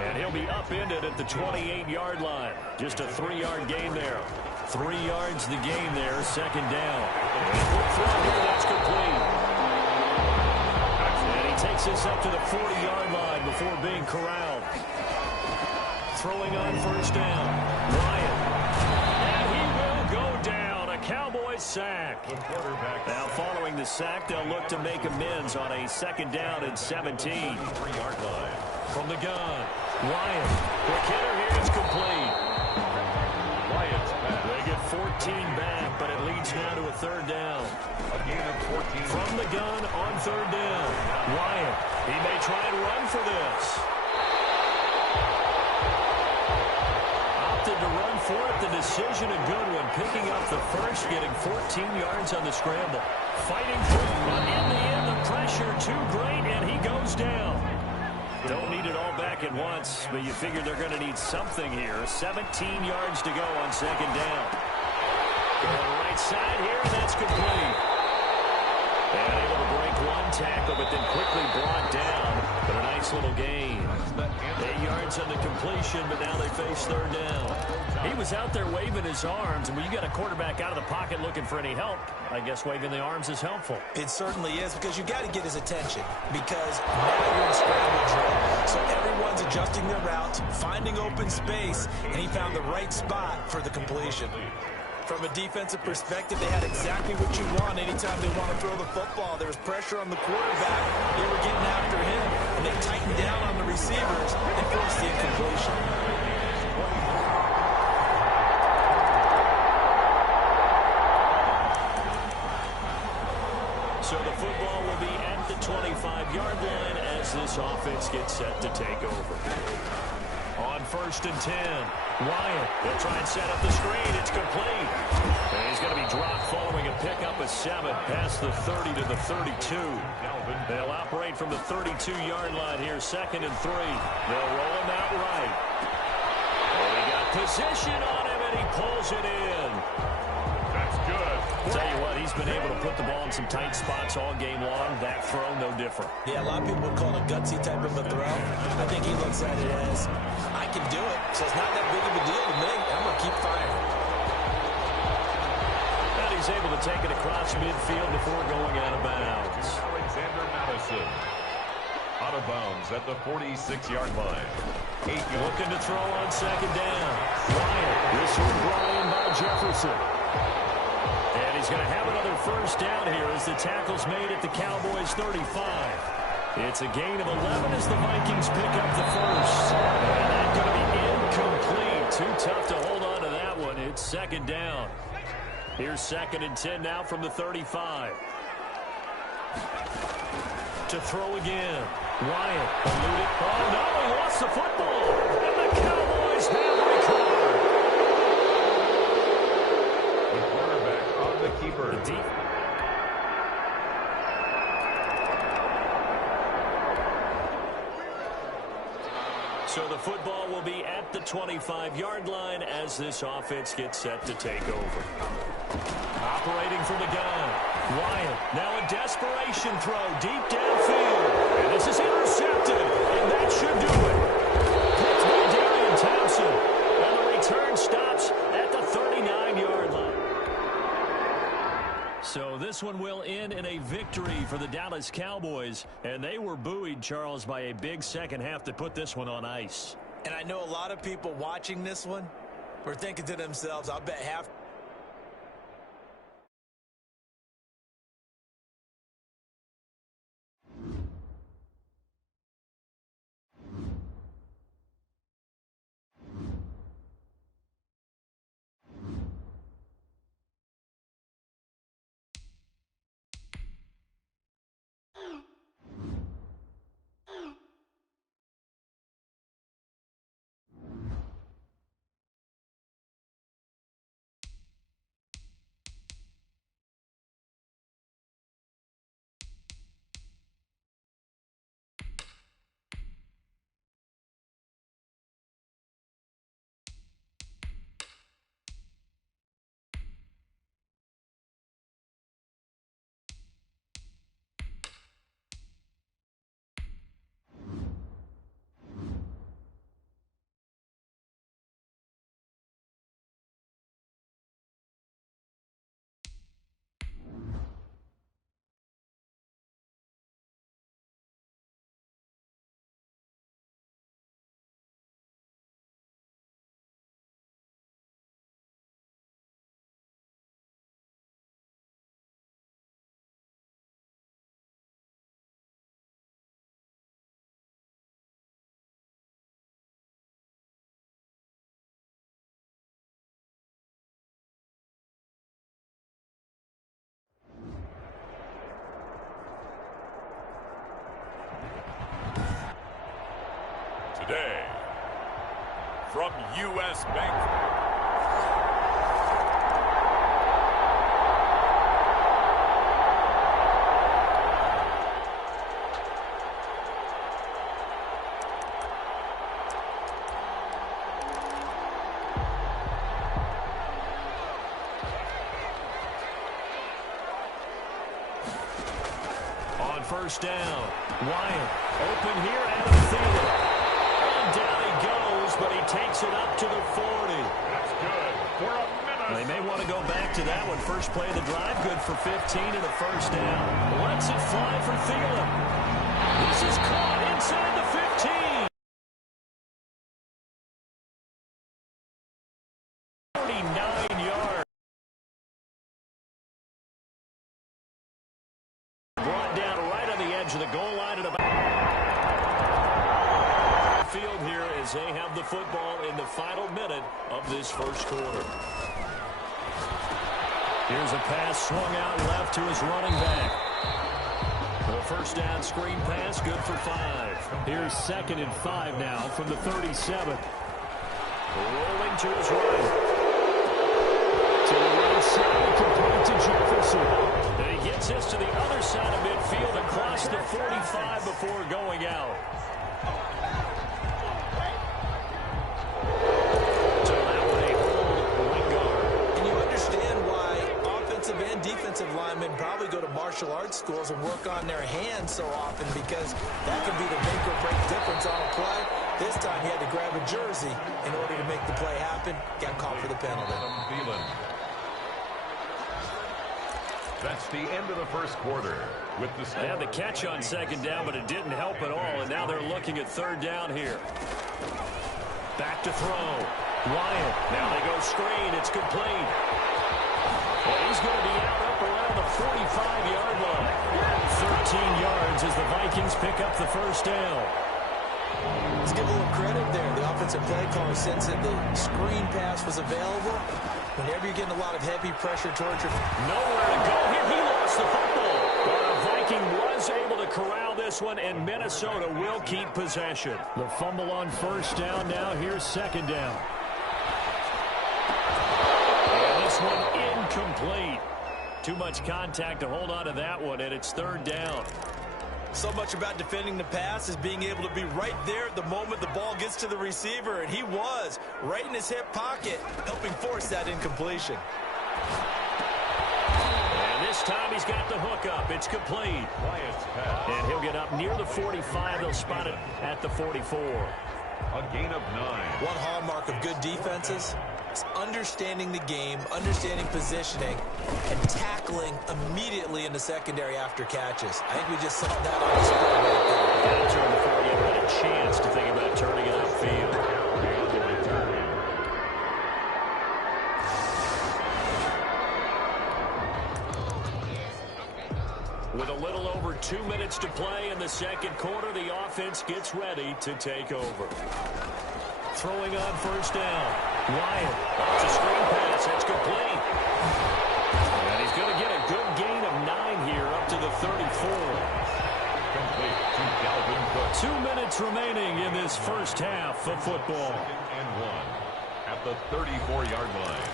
And he'll be upended at the 28-yard line. Just a 3-yard gain there. 3 yards the gain there, second down. And quick throw here, that's complete. And he takes this up to the 40-yard line before being corralled. Throwing on first down. Ryan. And he will go down. A Cowboys sack. Now following the sack, they'll look to make amends on a second down and 17. 3-yard line. From the gun. Ryan. Quick hitter here. It's complete. Wyatt's back. They get 14 back, but it leads now to a third down. A gain of 14. From the gun on third down. Ryan. He may try and run for this. To run for it, the decision a good one. Picking up the first, getting 14 yards on the scramble. Fighting through, but in the end, the pressure too great, and he goes down. Don't need it all back at once, but you figure they're going to need something here. 17 yards to go on second down. Going right side here, and that's complete. And able to break one tackle, but then quickly brought down. But a nice little gain. 8 yards on the completion, but now they face third down. He was out there waving his arms, and when you got a quarterback out of the pocket looking for any help, I guess waving the arms is helpful. It certainly is, because you got to get his attention, because now you're in scramble drill. So everyone's adjusting their routes, finding open space, and he found the right spot for the completion. From a defensive perspective, they had exactly what you want anytime they want to throw the football. There was pressure on the quarterback. They were getting after him, and they tightened down on the receivers and forced the incompletion. So the football will be at the 25-yard line as this offense gets set to take over. On first and 10, Wyatt. They'll try and set up the screen. It's complete. And he's going to be dropped following a pickup of 7 past the 30 to the 32. They'll operate from the 32-yard line here, second and 3. They'll roll him out right. And he got position on him, and he pulls it in. That's good. Tell you what, he's been able to put the ball in some tight spots all game long. That throw, no different. Yeah, a lot of people would call it a gutsy type of a throw. I think he looks at it as, I can do it, so it's not that big of a deal to me. I'm going to keep firing. And he's able to take it across midfield before going out of bounds. Alexander Madison. Out of bounds at the 46-yard line. 8 yards. Looking to throw on second down. Wyatt. This one brought in by Jefferson. And he's going to have another first down here as the tackle's made at the Cowboys' 35. It's a gain of 11 as the Vikings pick up the first. And that's going to be incomplete. Too tough to hold on to that one. It's second down. Here's second and 10 now from the 35. To throw again. Wyatt eluded. Oh, no, he lost the football. And the Cowboys have recovered. The quarterback on the keeper. The deep. So the football will be at the 25-yard line as this offense gets set to take over. Operating from the gun. Wyatt, now a desperation throw deep downfield. And this is intercepted, and that should do it. Picked by Darian Thompson. And the return stops at the 39-yard line. So this one will end in a victory for the Dallas Cowboys. And they were buoyed, Charles, by a big second half to put this one on ice. And I know a lot of people watching this one were thinking to themselves, I'll bet half day, from U.S. Bank. First down. Wyatt open here, Adam Thielen. And down he goes, but he takes it up to the 40. That's good for a minute. They may want to go back to that one. First play of the drive, good for 15 and a first down. Lets it fly for Thielen. This is caught inside the 15. 49 yards. Brought down right on the edge of the goal line at about field here as they have the football in the final minute of this first quarter. Here's a pass swung out left to his running back. The first down screen pass, good for 5. Here's 2nd and 5 now from the 37. Rolling to his right. To the right side, complete to Jefferson. And he gets this to the other side of midfield across the 45 before going out. So that would a hold right guard. And you understand why offensive and defensive linemen probably go to martial arts schools and work on their hands so often, because that can be the make or break difference on a play. This time he had to grab a jersey in order to make the play happen. Got caught for the penalty. That's the end of the first quarter. With the They had the catch on second down, but it didn't help at all, and now they're looking at third down here. Back to throw. Wyatt. Now they go screen. It's complete. And he's going to be out up around the 45-yard line. 13 yards as the Vikings pick up the first down. Let's give a little credit there. The offensive play caller sensed that the screen pass was available. Whenever you're getting a lot of heavy pressure towards your... Nowhere to go here. He lost the football. But the Viking was able to corral this one, and Minnesota will keep possession. The fumble on first down now. Here's 2nd down. And this one incomplete. Too much contact to hold on to that one, and it's third down. So much about defending the pass is being able to be right there at the moment the ball gets to the receiver, and he was right in his hip pocket, helping force that incompletion. And this time he's got the hook up. It's complete. And he'll get up near the 45. They'll spot it at the 44. A gain of 9. One hallmark of good defenses is understanding the game, understanding positioning, and tackling immediately in the secondary after catches. I think we just saw that on display right there. Got to turn before he ever had a chance to think about turning it upfield. With a little over 2 minutes to play in the second quarter, the offense gets ready to take over. Throwing on first down. Wyatt. It's a screen pass. That's complete. And he's going to get a good gain of 9 here up to the 34. Complete to Dalvin Cook. 2 minutes remaining in this first half of football. 2nd and 1 at the 34-yard line.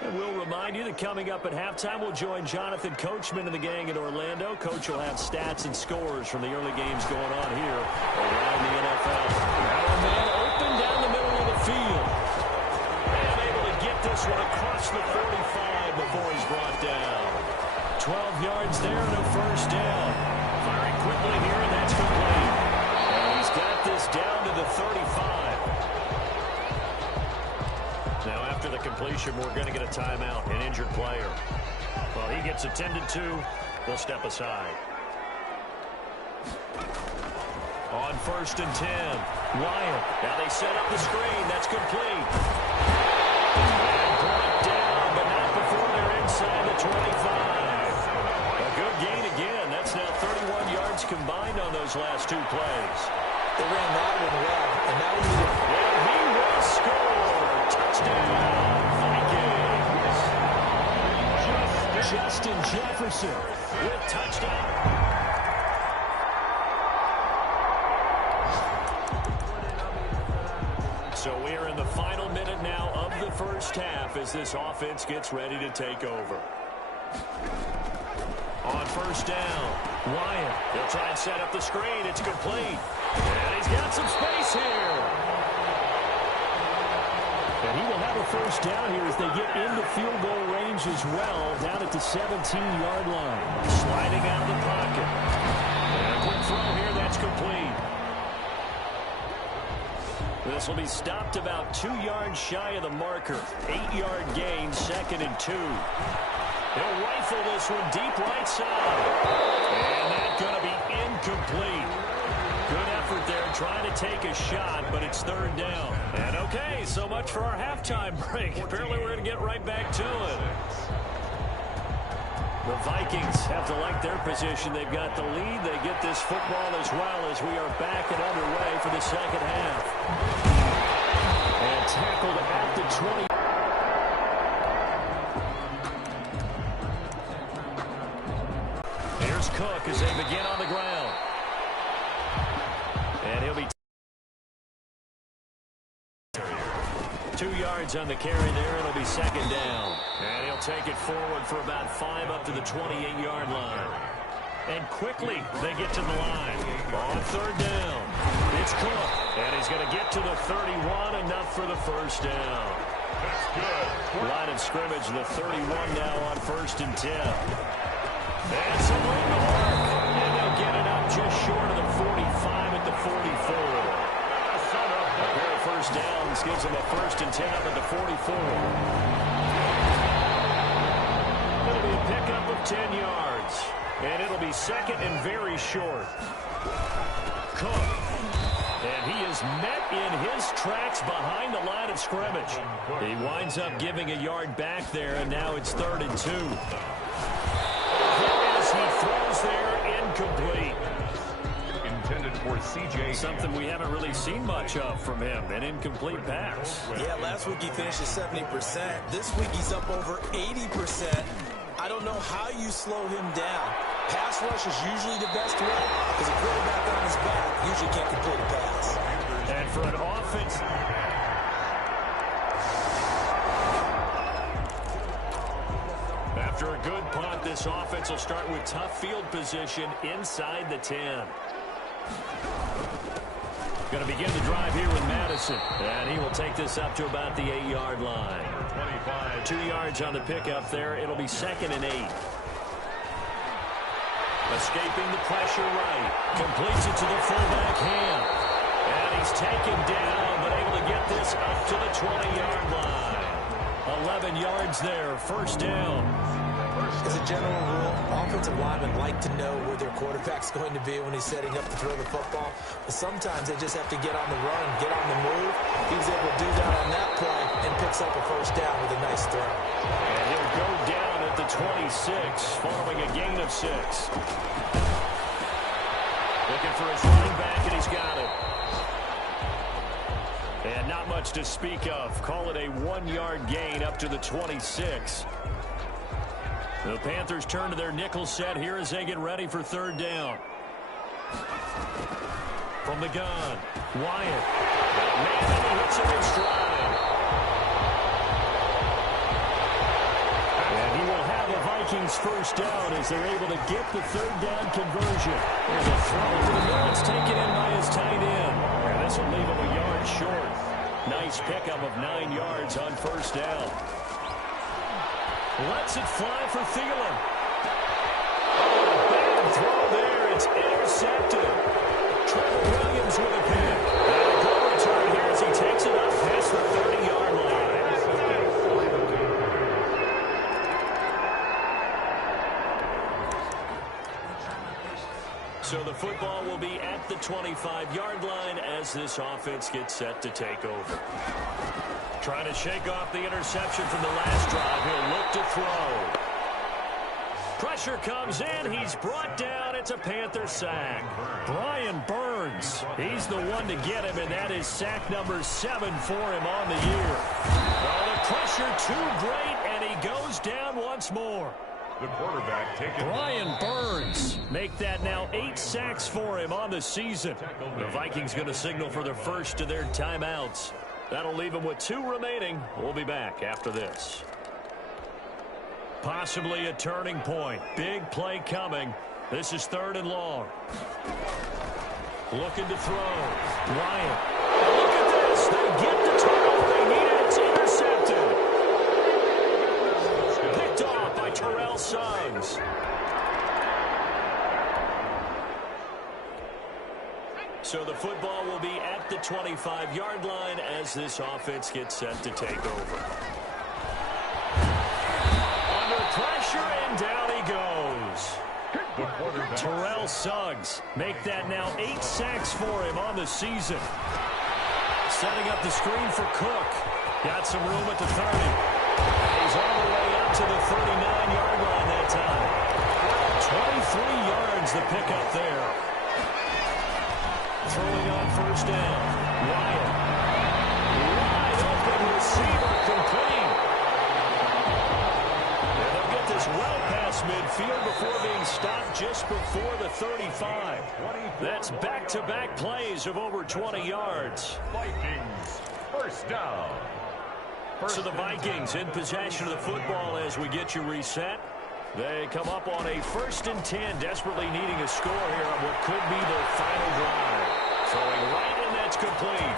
And we'll remind you that coming up at halftime, we'll join Jonathan Coachman and the gang in Orlando. Coach will have stats and scores from the early games going on here around the NFL. Now a man open down the middle of the field. And able to get this one across the 45 before he's brought down. 12 yards there and a first down. Firing quickly here, and that's complete. And he's got this down to the 35. Now, after the completion, we're going to get a timeout, an injured player. Well, he gets attended to. We'll step aside. On 1st and 10, Wyatt. Now they set up the screen. That's complete. And brought down, but not before they're inside the 25. A good gain again. That's now 31 yards combined on those last 2 plays. They ran that one well, and now we need to... And he will score. Touchdown, Vikings. Justin Jefferson with touchdown. So we are in the final minute now of the first half as this offense gets ready to take over. On first down, Wyatt. He'll try and set up the screen. It's complete. And he's got some space here. And he will have a first down here as they get into field goal range as well, down at the 17-yard line. Sliding out of the pocket. And a quick throw here. That's complete. This will be stopped about 2 yards shy of the marker. 8-yard gain, 2nd and 2. He'll rifle this one deep right side. And that's going to be incomplete. Good effort there trying to take a shot, but it's 3rd down. And okay, so much for our halftime break. Apparently we're going to get right back to it. The Vikings have to like their position. They've got the lead. They get this football as well as we are back and underway for the second half. And tackled at the 20. Here's Cook as they begin on the ground. And he'll be 2 yards on the carry there. It'll be 2nd down. And he'll take it forward for about 5 up to the 28-yard line. And quickly they get to the line. On 3rd down. It's Cook. And he's going to get to the 31. Enough for the first down. That's good. Line of scrimmage, the 31 now on 1st and 10. And some room to work. And they'll get it up just short of the 45 at the 44. A pair of first downs gives them a 1st and 10 up at the 44. It'll be a pickup of 10 yards. And it'll be 2nd and very short. Cook. And he is met in his tracks behind the line of scrimmage. He winds up giving a yard back there, and now it's 3rd and 2. As he throws there, incomplete. Intended for C.J. Something we haven't really seen much of from him, an incomplete pass. Yeah, last week he finished at 70%. This week he's up over 80%. I don't know how you slow him down. Pass rush is usually the best way because a quarterback on his back usually can't complete a pass. And for an offense... After a good punt, this offense will start with tough field position inside the 10. Going to begin the drive here with Madison. And he will take this up to about the 8-yard line. 25. 2 yards on the pickup there. It'll be 2nd and 8. Escaping the pressure right. Completes it to the fullback hand. And he's taken down, but able to get this up to the 20-yard line. 11 yards there. 1st down. As a general rule, offensive linemen like to know where their quarterback's going to be when he's setting up to throw the football. But sometimes they just have to get on the run, get on the move. He was able to do that on that play and picks up a 1st down with a nice throw. And he'll go down at the 26 following a gain of 6. Looking for his running back, and he's got it. And not much to speak of. Call it a 1-yard gain up to the 26. The Panthers turn to their nickel set here as they get ready for 3rd down. From the gun, Wyatt. Man, and he hits him in stride. And he will have a Vikings 1st down as they're able to get the 3rd down conversion. There's a throw to the middle. It's taken in by his tight end. And this will leave him a yard short. Nice pickup of 9 yards on 1st down. Lets it fly for Thielen. Bad throw there. It's intercepted. Trevor Williams with a pick. And a good return here as he takes it up past the 30-yard line. So the football will be at the 25-yard line as this offense gets set to take over. Trying to shake off the interception from the last drive. He'll look to throw. Pressure comes in. He's brought down. It's a Panther sack. Brian Burns. He's the one to get him, and that is sack number 7 for him on the year. Oh, the pressure too great, and he goes down once more. The quarterback taking... Brian Burns. Make that now 8 sacks for him on the season. The Vikings going to signal for the first of their timeouts. That'll leave him with 2 remaining. We'll be back after this. Possibly a turning point. Big play coming. This is 3rd and long. Looking to throw. Bryant. Look at this. They get the turnover they needed. It's intercepted. Picked off by Terrell Suggs. So the football will be at the 25-yard line as this offense gets set to take over. Under pressure, and down he goes. Terrell Suggs make that now 8 sacks for him on the season. Setting up the screen for Cook. Got some room at the 30. He's all the way up to the 39-yard line that time. 23 yards the pickup there. Throwing on 1st down. Wyatt. Wide open receiver complete. And they'll get this well past midfield before being stopped just before the 35. That's back-to-back plays of over 20 yards. Vikings, 1st down. So the Vikings in possession of the football as we get you reset. They come up on a 1st and 10, desperately needing a score here on what could be their final drive. Throwing right, and that's complete.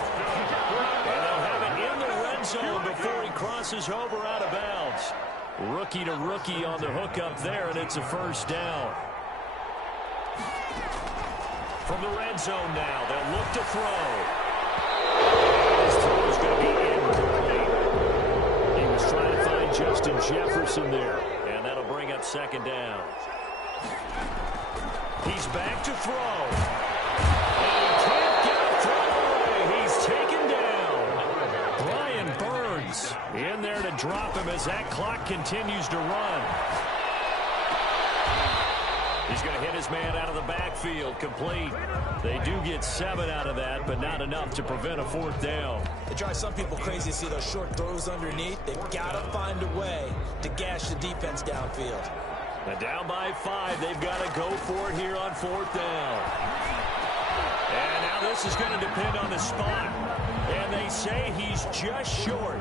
And they'll have it in the red zone before he crosses over out of bounds. Rookie to rookie on the hook up there, and it's a 1st down. From the red zone now, they'll look to throw. His throw is going to be incomplete. He was trying to find Justin Jefferson there, and that'll bring up 2nd down. He's back to throw. In there to drop him as that clock continues to run. He's going to hit his man out of the backfield, complete. They do get 7 out of that, but not enough to prevent a 4th down. It drives some people crazy to see those short throws underneath. They've got to find a way to gash the defense downfield. And down by 5, they've got to go for it here on 4th down. And now this is going to depend on the spot. And they say he's just short.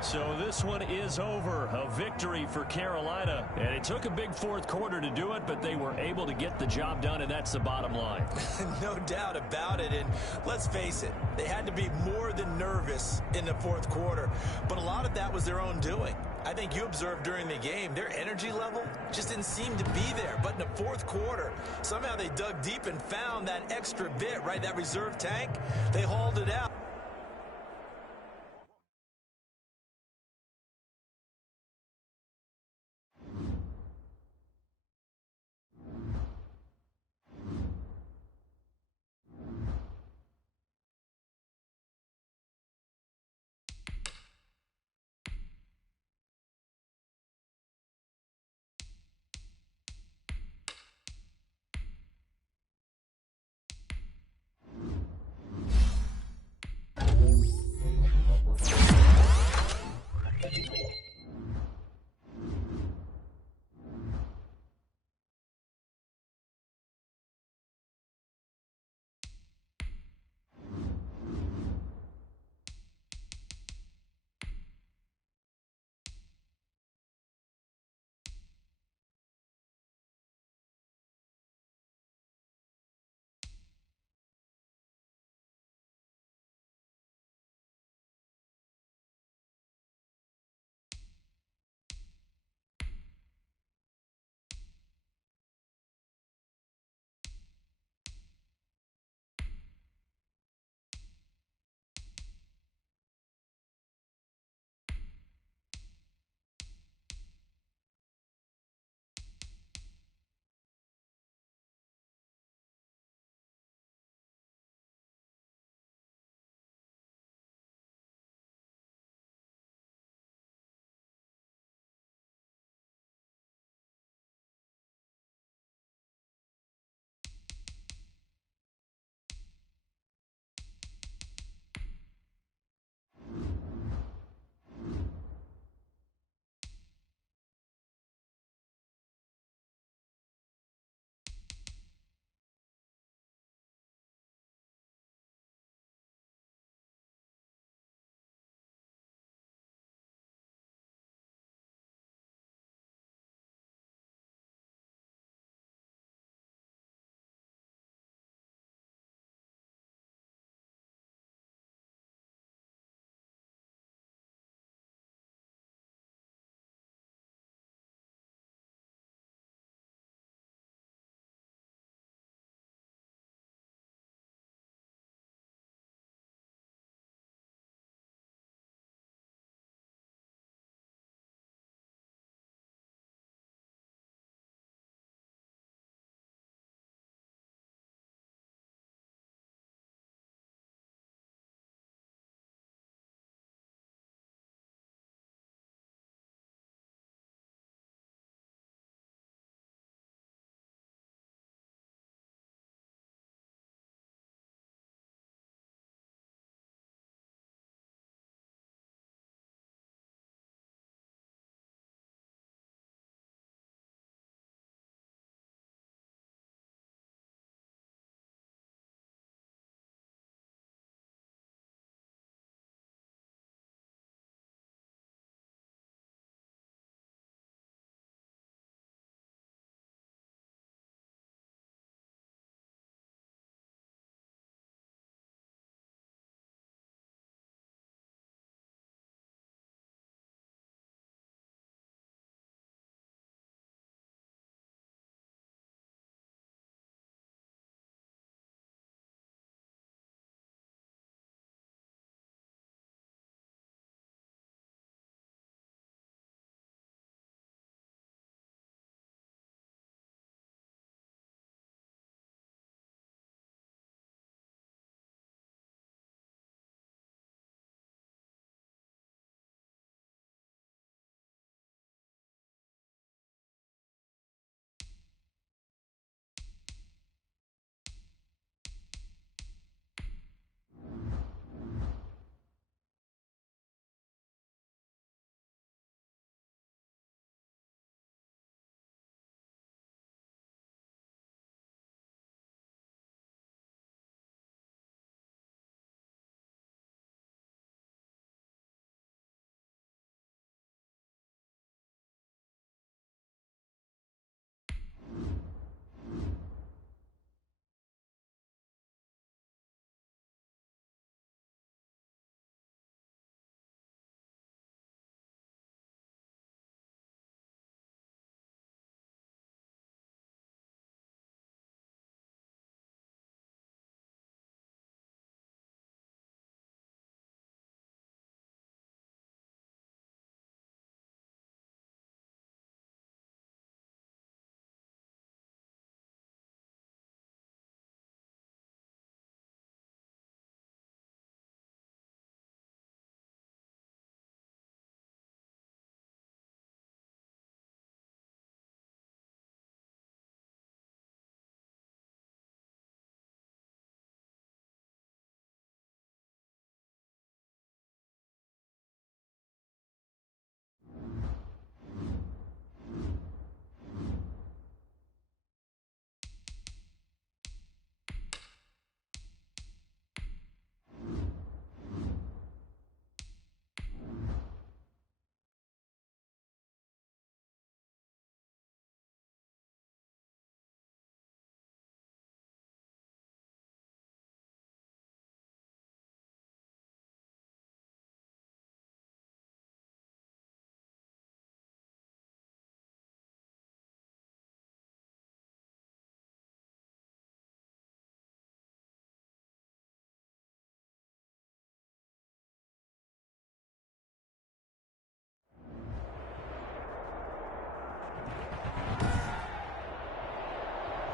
So this one is over. A victory for Carolina. And it took a big 4th quarter to do it, but they were able to get the job done, and that's the bottom line. No doubt about it. And let's face it, they had to be more than nervous in the 4th quarter. But a lot of that was their own doing. I think you observed during the game, their energy level just didn't seem to be there. But in the 4th quarter, somehow they dug deep and found that extra bit, right? That reserve tank. They hauled it out.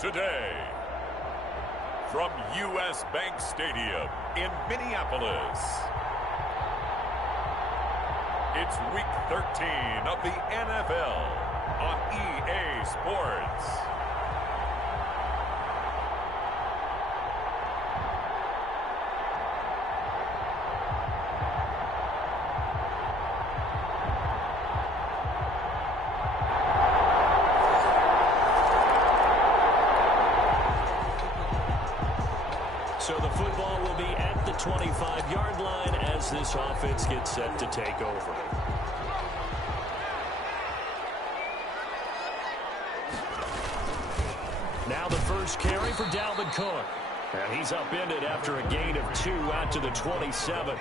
today. From U.S. Bank Stadium in Minneapolis, it's Week 13 of the NFL on EA Sports. So the football will be at the 25-yard line as this offense gets set to take over. Now the first carry for Dalvin Cook. And he's upended after a gain of 2 out to the 27.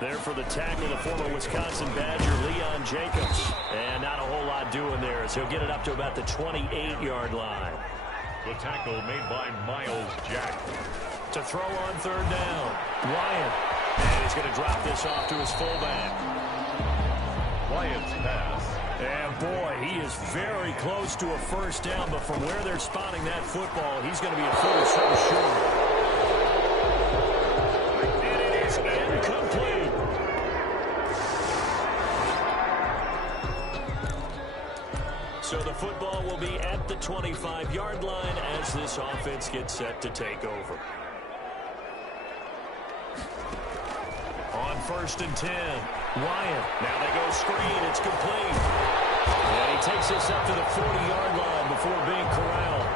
There for the tackle, the former Wisconsin Badger, Leon Jacobs. And not a whole lot doing there as he'll get it up to about the 28-yard line. The tackle made by Miles Jack. To throw on third down, Wyatt. And he's going to drop this off to his fullback. Wyatt's pass. And boy, he is very close to a first down, but from where they're spotting that football, he's going to be a foot or so short. And it is incomplete. So the football will be at the 25-yard line as this offense gets set to take over. On 1st and 10, Wyatt. Now they go screen. It's complete. And he takes this up to the 40-yard line before being corralled.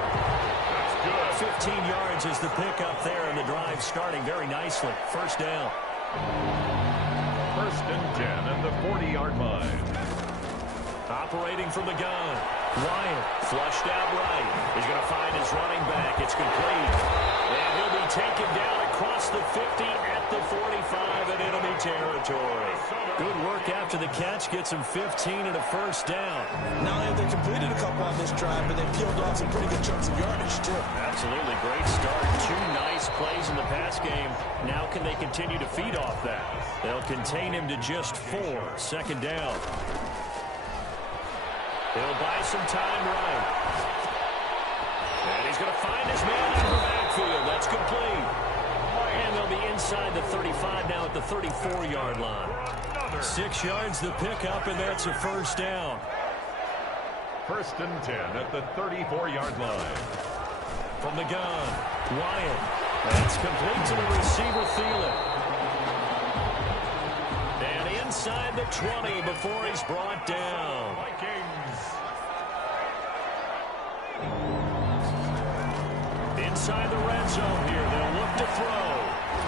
That's good. 15 yards is the pickup there, and the drive starting very nicely. First down. 1st and 10 at the 40-yard line. Operating from the gun. Wyatt flushed out right. He's going to find his running back. It's complete. And he'll be taken down across the 50 at the 45 in enemy territory. Good work after the catch. Gets him 15 and a first down. Not only have they completed a couple on this drive, but they peeled off some pretty good chunks of yardage, too. Absolutely. Great start. 2 nice plays in the pass game. Now can they continue to feed off that? They'll contain him to just 4. Second down. He'll buy some time right. And he's going to find his man out of the backfield. That's complete. And they'll be inside the 35 now at the 34-yard line. 6 yards the pickup, and that's a first down. 1st and 10 at the 34-yard line. From the gun, Wyatt. That's complete to the receiver, Thielen. And inside the 20 before he's brought down. Inside the red zone here. They'll look to throw.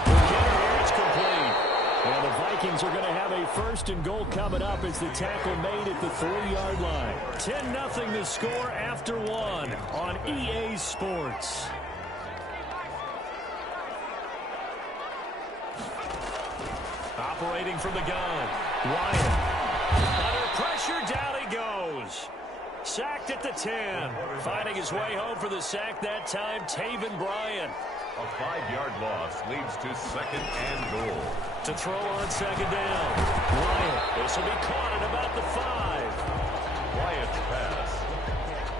Here it's complete. And the Vikings are going to have a 1st and goal coming up as the tackle made at the 3-yard line. 10-0 the score after 1 on EA Sports. Operating from the gun. Wyatt. Under pressure, down he goes. Sacked at the 10. Finding his way home for the sack that time, Taven Bryan. A 5-yard loss leads to 2nd and goal. To throw on 2nd down. Wyatt. This will be caught at about the 5. Wyatt's pass.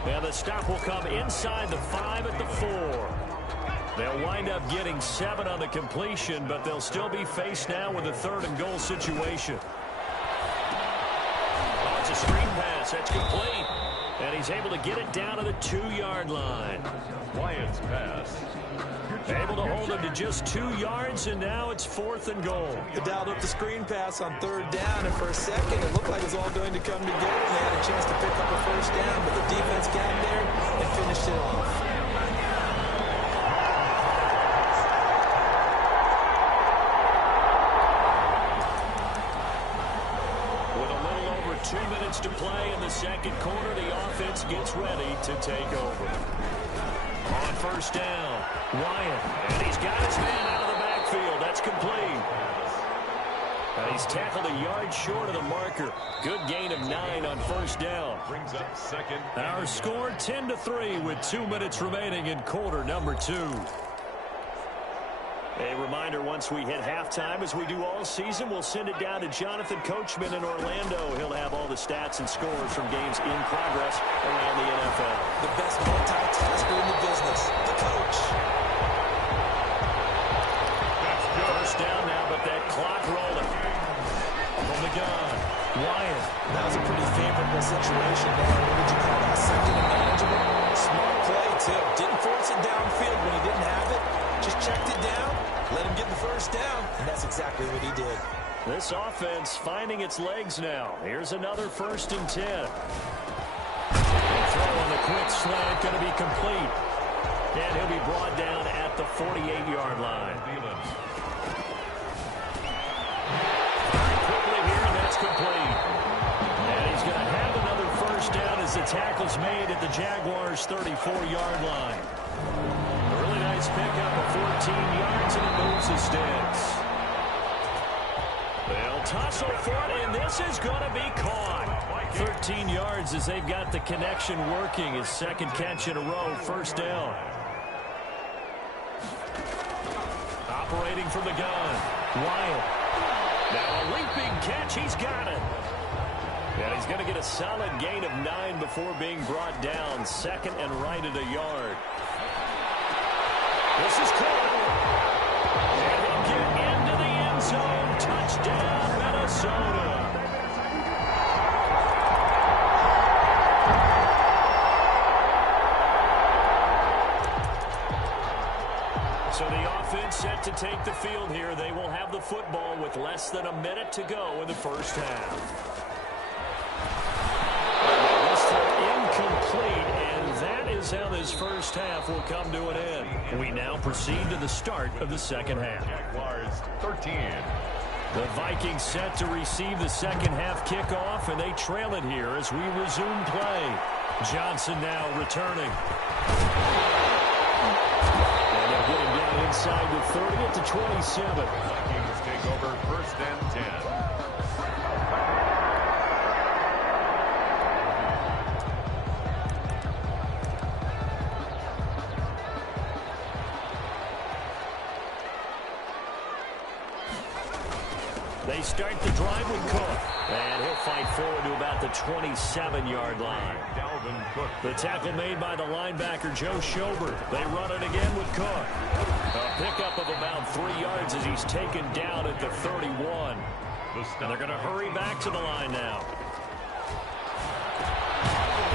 And the stop will come inside the 5 at the 4. They'll wind up getting 7 on the completion, but they'll still be faced now with a 3rd and goal situation. Oh, it's a screen pass. That's complete. And he's able to get it down to the 2-yard line. Wyatt's pass. Able to hold him to just 2 yards, and now it's 4th and goal. They dialed up the screen pass on 3rd down, and for a second, it looked like it was all going to come together. They had a chance to pick up a first down, but the defense got in there and finished it off. With a little over 2 minutes to play in the second quarter, the offense gets ready to take over. On 1st down, Wyatt, and he's got his man out of the backfield. That's complete. And he's tackled a yard short of the marker. Good gain of 9 on 1st down. Brings up 2nd. Our score 10-3 with 2 minutes remaining in quarter number 2. A reminder, once we hit halftime, as we do all season, we'll send it down to Jonathan Coachman in Orlando. He'll have all the stats and scores from games in progress around the NFL. The best multitasker in the business, the coach. First down now, but that clock rolling. From the gun, Wyatt. That was a pretty favorable situation there. What would you call that? Second and manageable? Smart play, too. Didn't force it downfield when he didn't have it. Just checked it down, let him get the first down, and that's exactly what he did. This offense finding its legs now. Here's another 1st and 10. Throw on the quick slant, going to be complete. And he'll be brought down at the 48-yard line. Quickly here, and that's complete. And he's going to have another first down as the tackle's made at the Jaguars' 34-yard line. Really nice pickup of 14 yards, and it moves the sticks. They'll tussle for it, and this is going to be caught. 13 yards as they've got the connection working. His second catch in a row, first down. Operating from the gun, Wyatt. Now a leaping catch, he's got it. And he's going to get a solid gain of 9 before being brought down. Second and right at a yard. This is caught. And he'll get into the end zone. Touchdown, Minnesota. So the offense set to take the field here. They will have the football with less than a minute to go in the first half. Incomplete, and that is how this first half will come to an end. We now proceed to the start of the second half. Jaguars 13. The Vikings set to receive the second half kickoff, and they trail it here as we resume play. Johnson now returning. And they'll get him down inside the 30 at the 27. Vikings take over 1st and 10. They start the drive with Cook, and he'll fight forward to about the 27-yard line. Dalvin Cook. The tackle made by the linebacker, Joe Schobert. They run it again with Cook. A pickup of about 3 yards as he's taken down at the 31. And they're going to hurry back to the line now.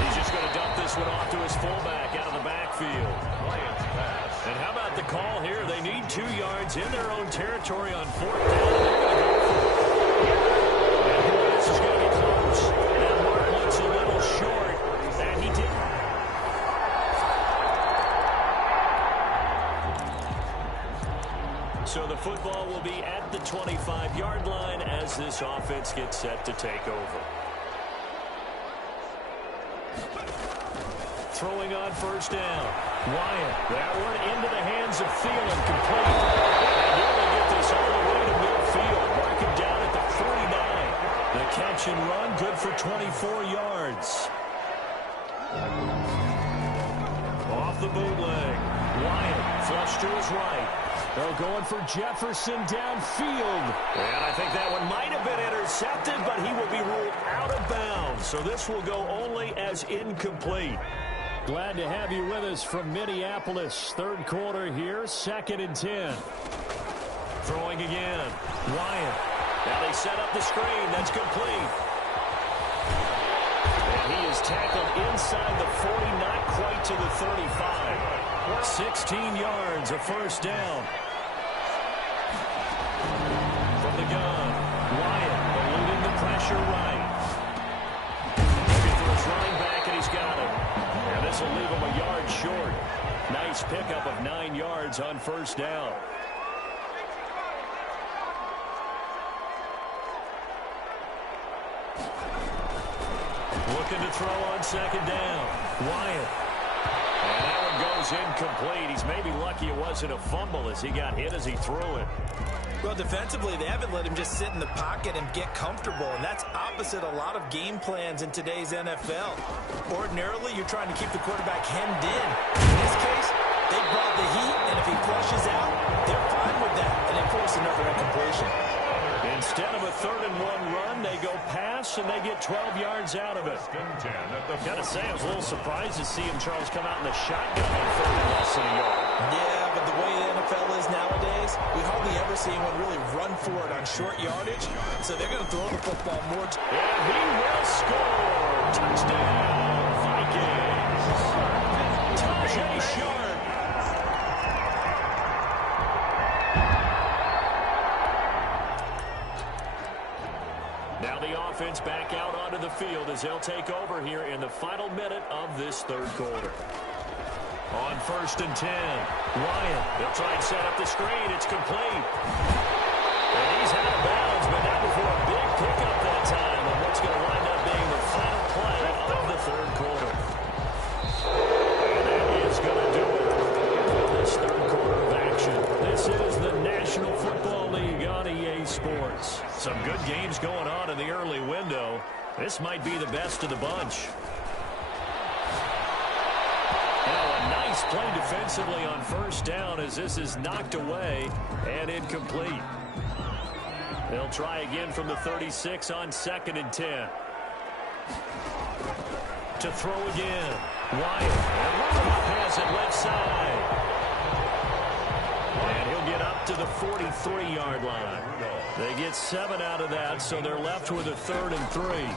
He's just going to dump this one off to his fullback out of the backfield. And how about the call here? They need 2 yards in their own territory on 4th down. This is going to be close. And Mark looks a little short, and he did. So the football will be at the 25-yard line as this offense gets set to take over. Throwing on first down. Wyatt. That one into the hands of Thielen, complete. And they're going to get this all the way to midfield. Mark him down at the 49. The catch and run, good for 24 yards. Off the bootleg. Wyatt, flush to his right. They're going for Jefferson downfield. And I think that one might have been intercepted, but he will be ruled out of bounds. So this will go only as incomplete. Glad to have you with us from Minneapolis. Third quarter here, 2nd and 10. Throwing again. Wyatt. Now they set up the screen. That's complete. And he is tackled inside the 40, not quite to the 35. 16 yards, a first down. From the gun, Wyatt eluding the pressure right. Looking for his running back, and he's got it. And this will leave him a yard short. Nice pickup of 9 yards on first down. Looking to throw on second down. Wyatt. And that one goes incomplete. He's maybe lucky it wasn't a fumble as he got hit as he threw it. Well, defensively, they haven't let him just sit in the pocket and get comfortable, and that's opposite a lot of game plans in today's NFL. Ordinarily, you're trying to keep the quarterback hemmed in. In this case, they brought the heat, and if he flushes out, they're fine with force another incompletion. Instead of a 3rd-and-1 run, they go pass, and they get 12 yards out of it. Gotta say, I was a little surprised to see him, Charles, come out in the shotgun on 3rd and less than a yard. Yeah, but the way the NFL is nowadays, we hardly ever see anyone really run for it on short yardage, so they're going to throw the football more. And he will score. Touchdown, Vikings. Tajay Sharp. Now the offense back out onto the field as they'll take over here in the final minute of this 3rd quarter. On 1st and 10, Wyatt. They'll try and set up the screen. It's complete. And he's out of bounds, but not before a big pickup that time on what's going to wind up being the final play of the 3rd quarter. And that is going to do it for this 3rd quarter of action. This is the National Football League on EA Sports. Some good games going on in the early window. This might be the best of the bunch. Nice play defensively on 1st down as this is knocked away and incomplete. They'll try again from the 36 on 2nd and 10. To throw again. Wyatt. Has it left side. And he'll get up to the 43-yard line. They get 7 out of that, so they're left with a 3rd and 3.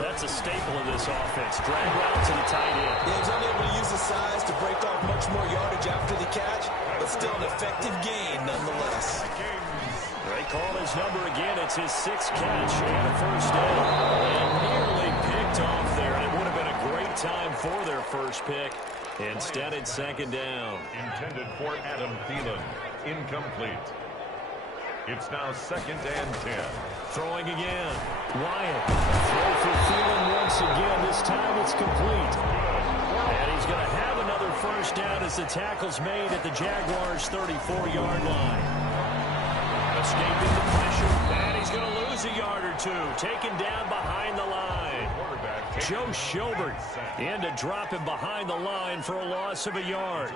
That's a staple of this offense. Drag route to the tight end. Yeah, he's unable to use his size to break off much more yardage after the catch, but still an effective gain nonetheless. They call his number again. It's his 6th catch and a 1st down. And nearly picked off there. And it would have been a great time for their 1st pick. Instead, it's 2nd down. Intended for Adam Thielen. Incomplete. It's now 2nd and 10. Throwing again. Wyatt. Throw for Thielen once again. This time it's complete. And he's going to have another 1st down as the tackle's made at the Jaguars' 34-yard line. Escaping the pressure. And he's going to lose a yard or 2. Taken down behind the line. Joe Schobert in to drop him behind the line for a loss of a yard.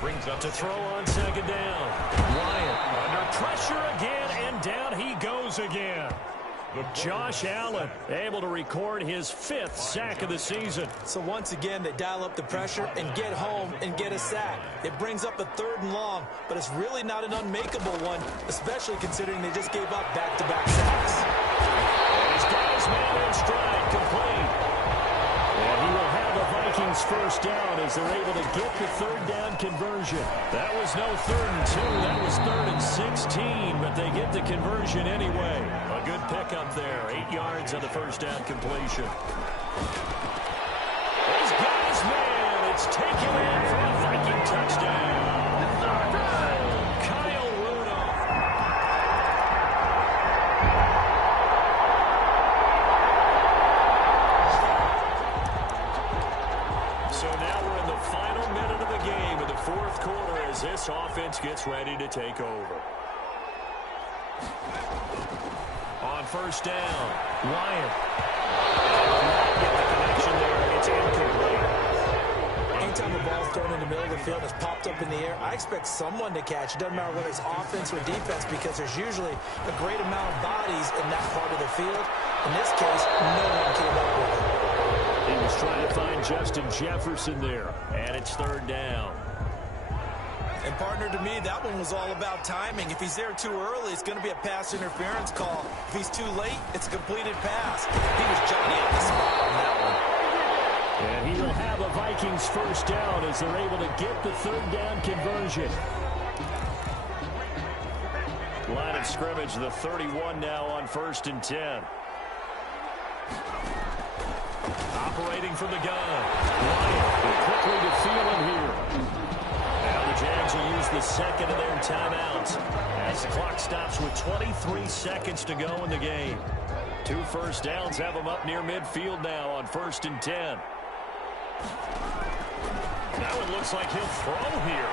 Brings up to throw on 2nd down. Wyatt under pressure again, and down he goes again. Josh Allen able to record his 5th sack of the season. So once again, they dial up the pressure and get home and get a sack. It brings up a 3rd and long, but it's really not an unmakeable one, especially considering they just gave up back-to-back sacks. And he's got his man in stride, complete. And he will have the Vikings 1st down as they're able to get the 3rd down conversion. That was no 3rd and 2. That was 3rd and 16, but they get the conversion anyway. A good pickup there. 8 yards on the 1st down completion. He's got his man. It's taken in for a Viking touchdown. Kyle Rudolph. So now we're in the final minute of the game in the 4th quarter as this offense gets ready to take over. On 1st down, Wyatt. Get the connection there. It's incomplete. Anytime a ball's thrown in the middle of the field and it's popped up in the air, I expect someone to catch. It doesn't matter whether it's offense or defense because there's usually a great amount of bodies in that part of the field. In this case, no one came up with it. He was trying to find Justin Jefferson there, and it's 3rd down. And partner, to me, that one was all about timing. If he's there too early, it's going to be a pass interference call. If he's too late, it's a completed pass. He was Johnny on the spot on that one. And he will have a Vikings 1st down as they're able to get the 3rd down conversion. Line of scrimmage, the 31 now on 1st and 10. Operating from the gun. Wyatt quickly to Thielen here. Now the Jags will use the 2nd of their timeouts as the clock stops with 23 seconds to go in the game. 2 1st downs have them up near midfield now on 1st and 10. That one looks like he'll throw here.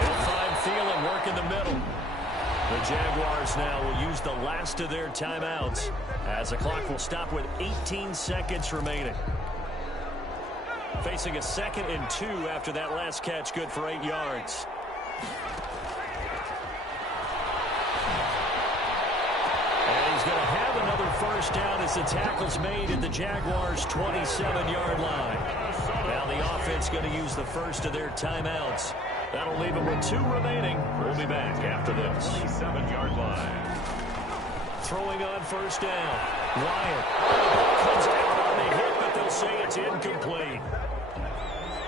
He'll find Thielen work in the middle. The Jaguars now will use the last of their timeouts as the clock will stop with 18 seconds remaining. Facing a 2nd and 2 after that last catch, good for 8 yards. first down as the tackle's made at the Jaguars' 27-yard line. Now the offense going to use the first of their timeouts. That'll leave them with 2 remaining. We'll be back after this. 27-yard line. Throwing on first down. Wyatt. Comes out on the hit, but they'll say it's incomplete.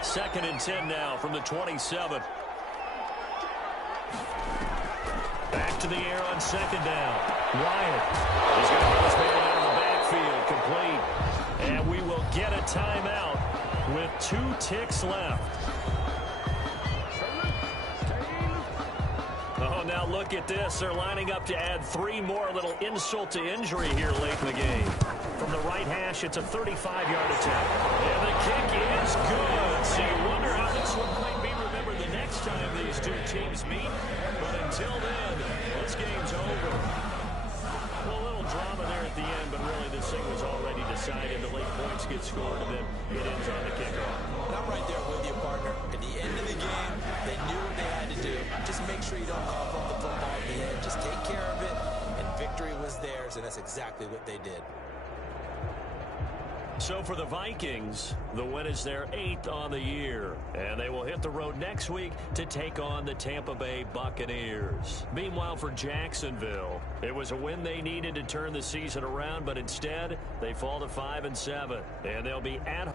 2nd and 10 now from the 27. Back to the air on 2nd down. Wyatt. He's going to get his man out of the backfield. Complete. And we will get a timeout with 2 ticks left. Oh, now look at this. They're lining up to add 3 more. A little insult to injury here late in the game. From the right hash, it's a 35-yard attempt. And the kick is good. So you wonder how this one might be remembered the next time these 2 teams meet. But until then, this game's over. Well, a little drama there at the end, but really this thing was already decided. The late points get scored, and then it ends on the kickoff. And I'm right there with you, partner. At the end of the game, they knew what they had to do. Just make sure you don't cough up the football at the end. Just take care of it, and victory was theirs, and that's exactly what they did. So for the Vikings, the win is their 8th on the year. And they will hit the road next week to take on the Tampa Bay Buccaneers. Meanwhile, for Jacksonville, it was a win they needed to turn the season around, but instead, they fall to 5-7. And they'll be at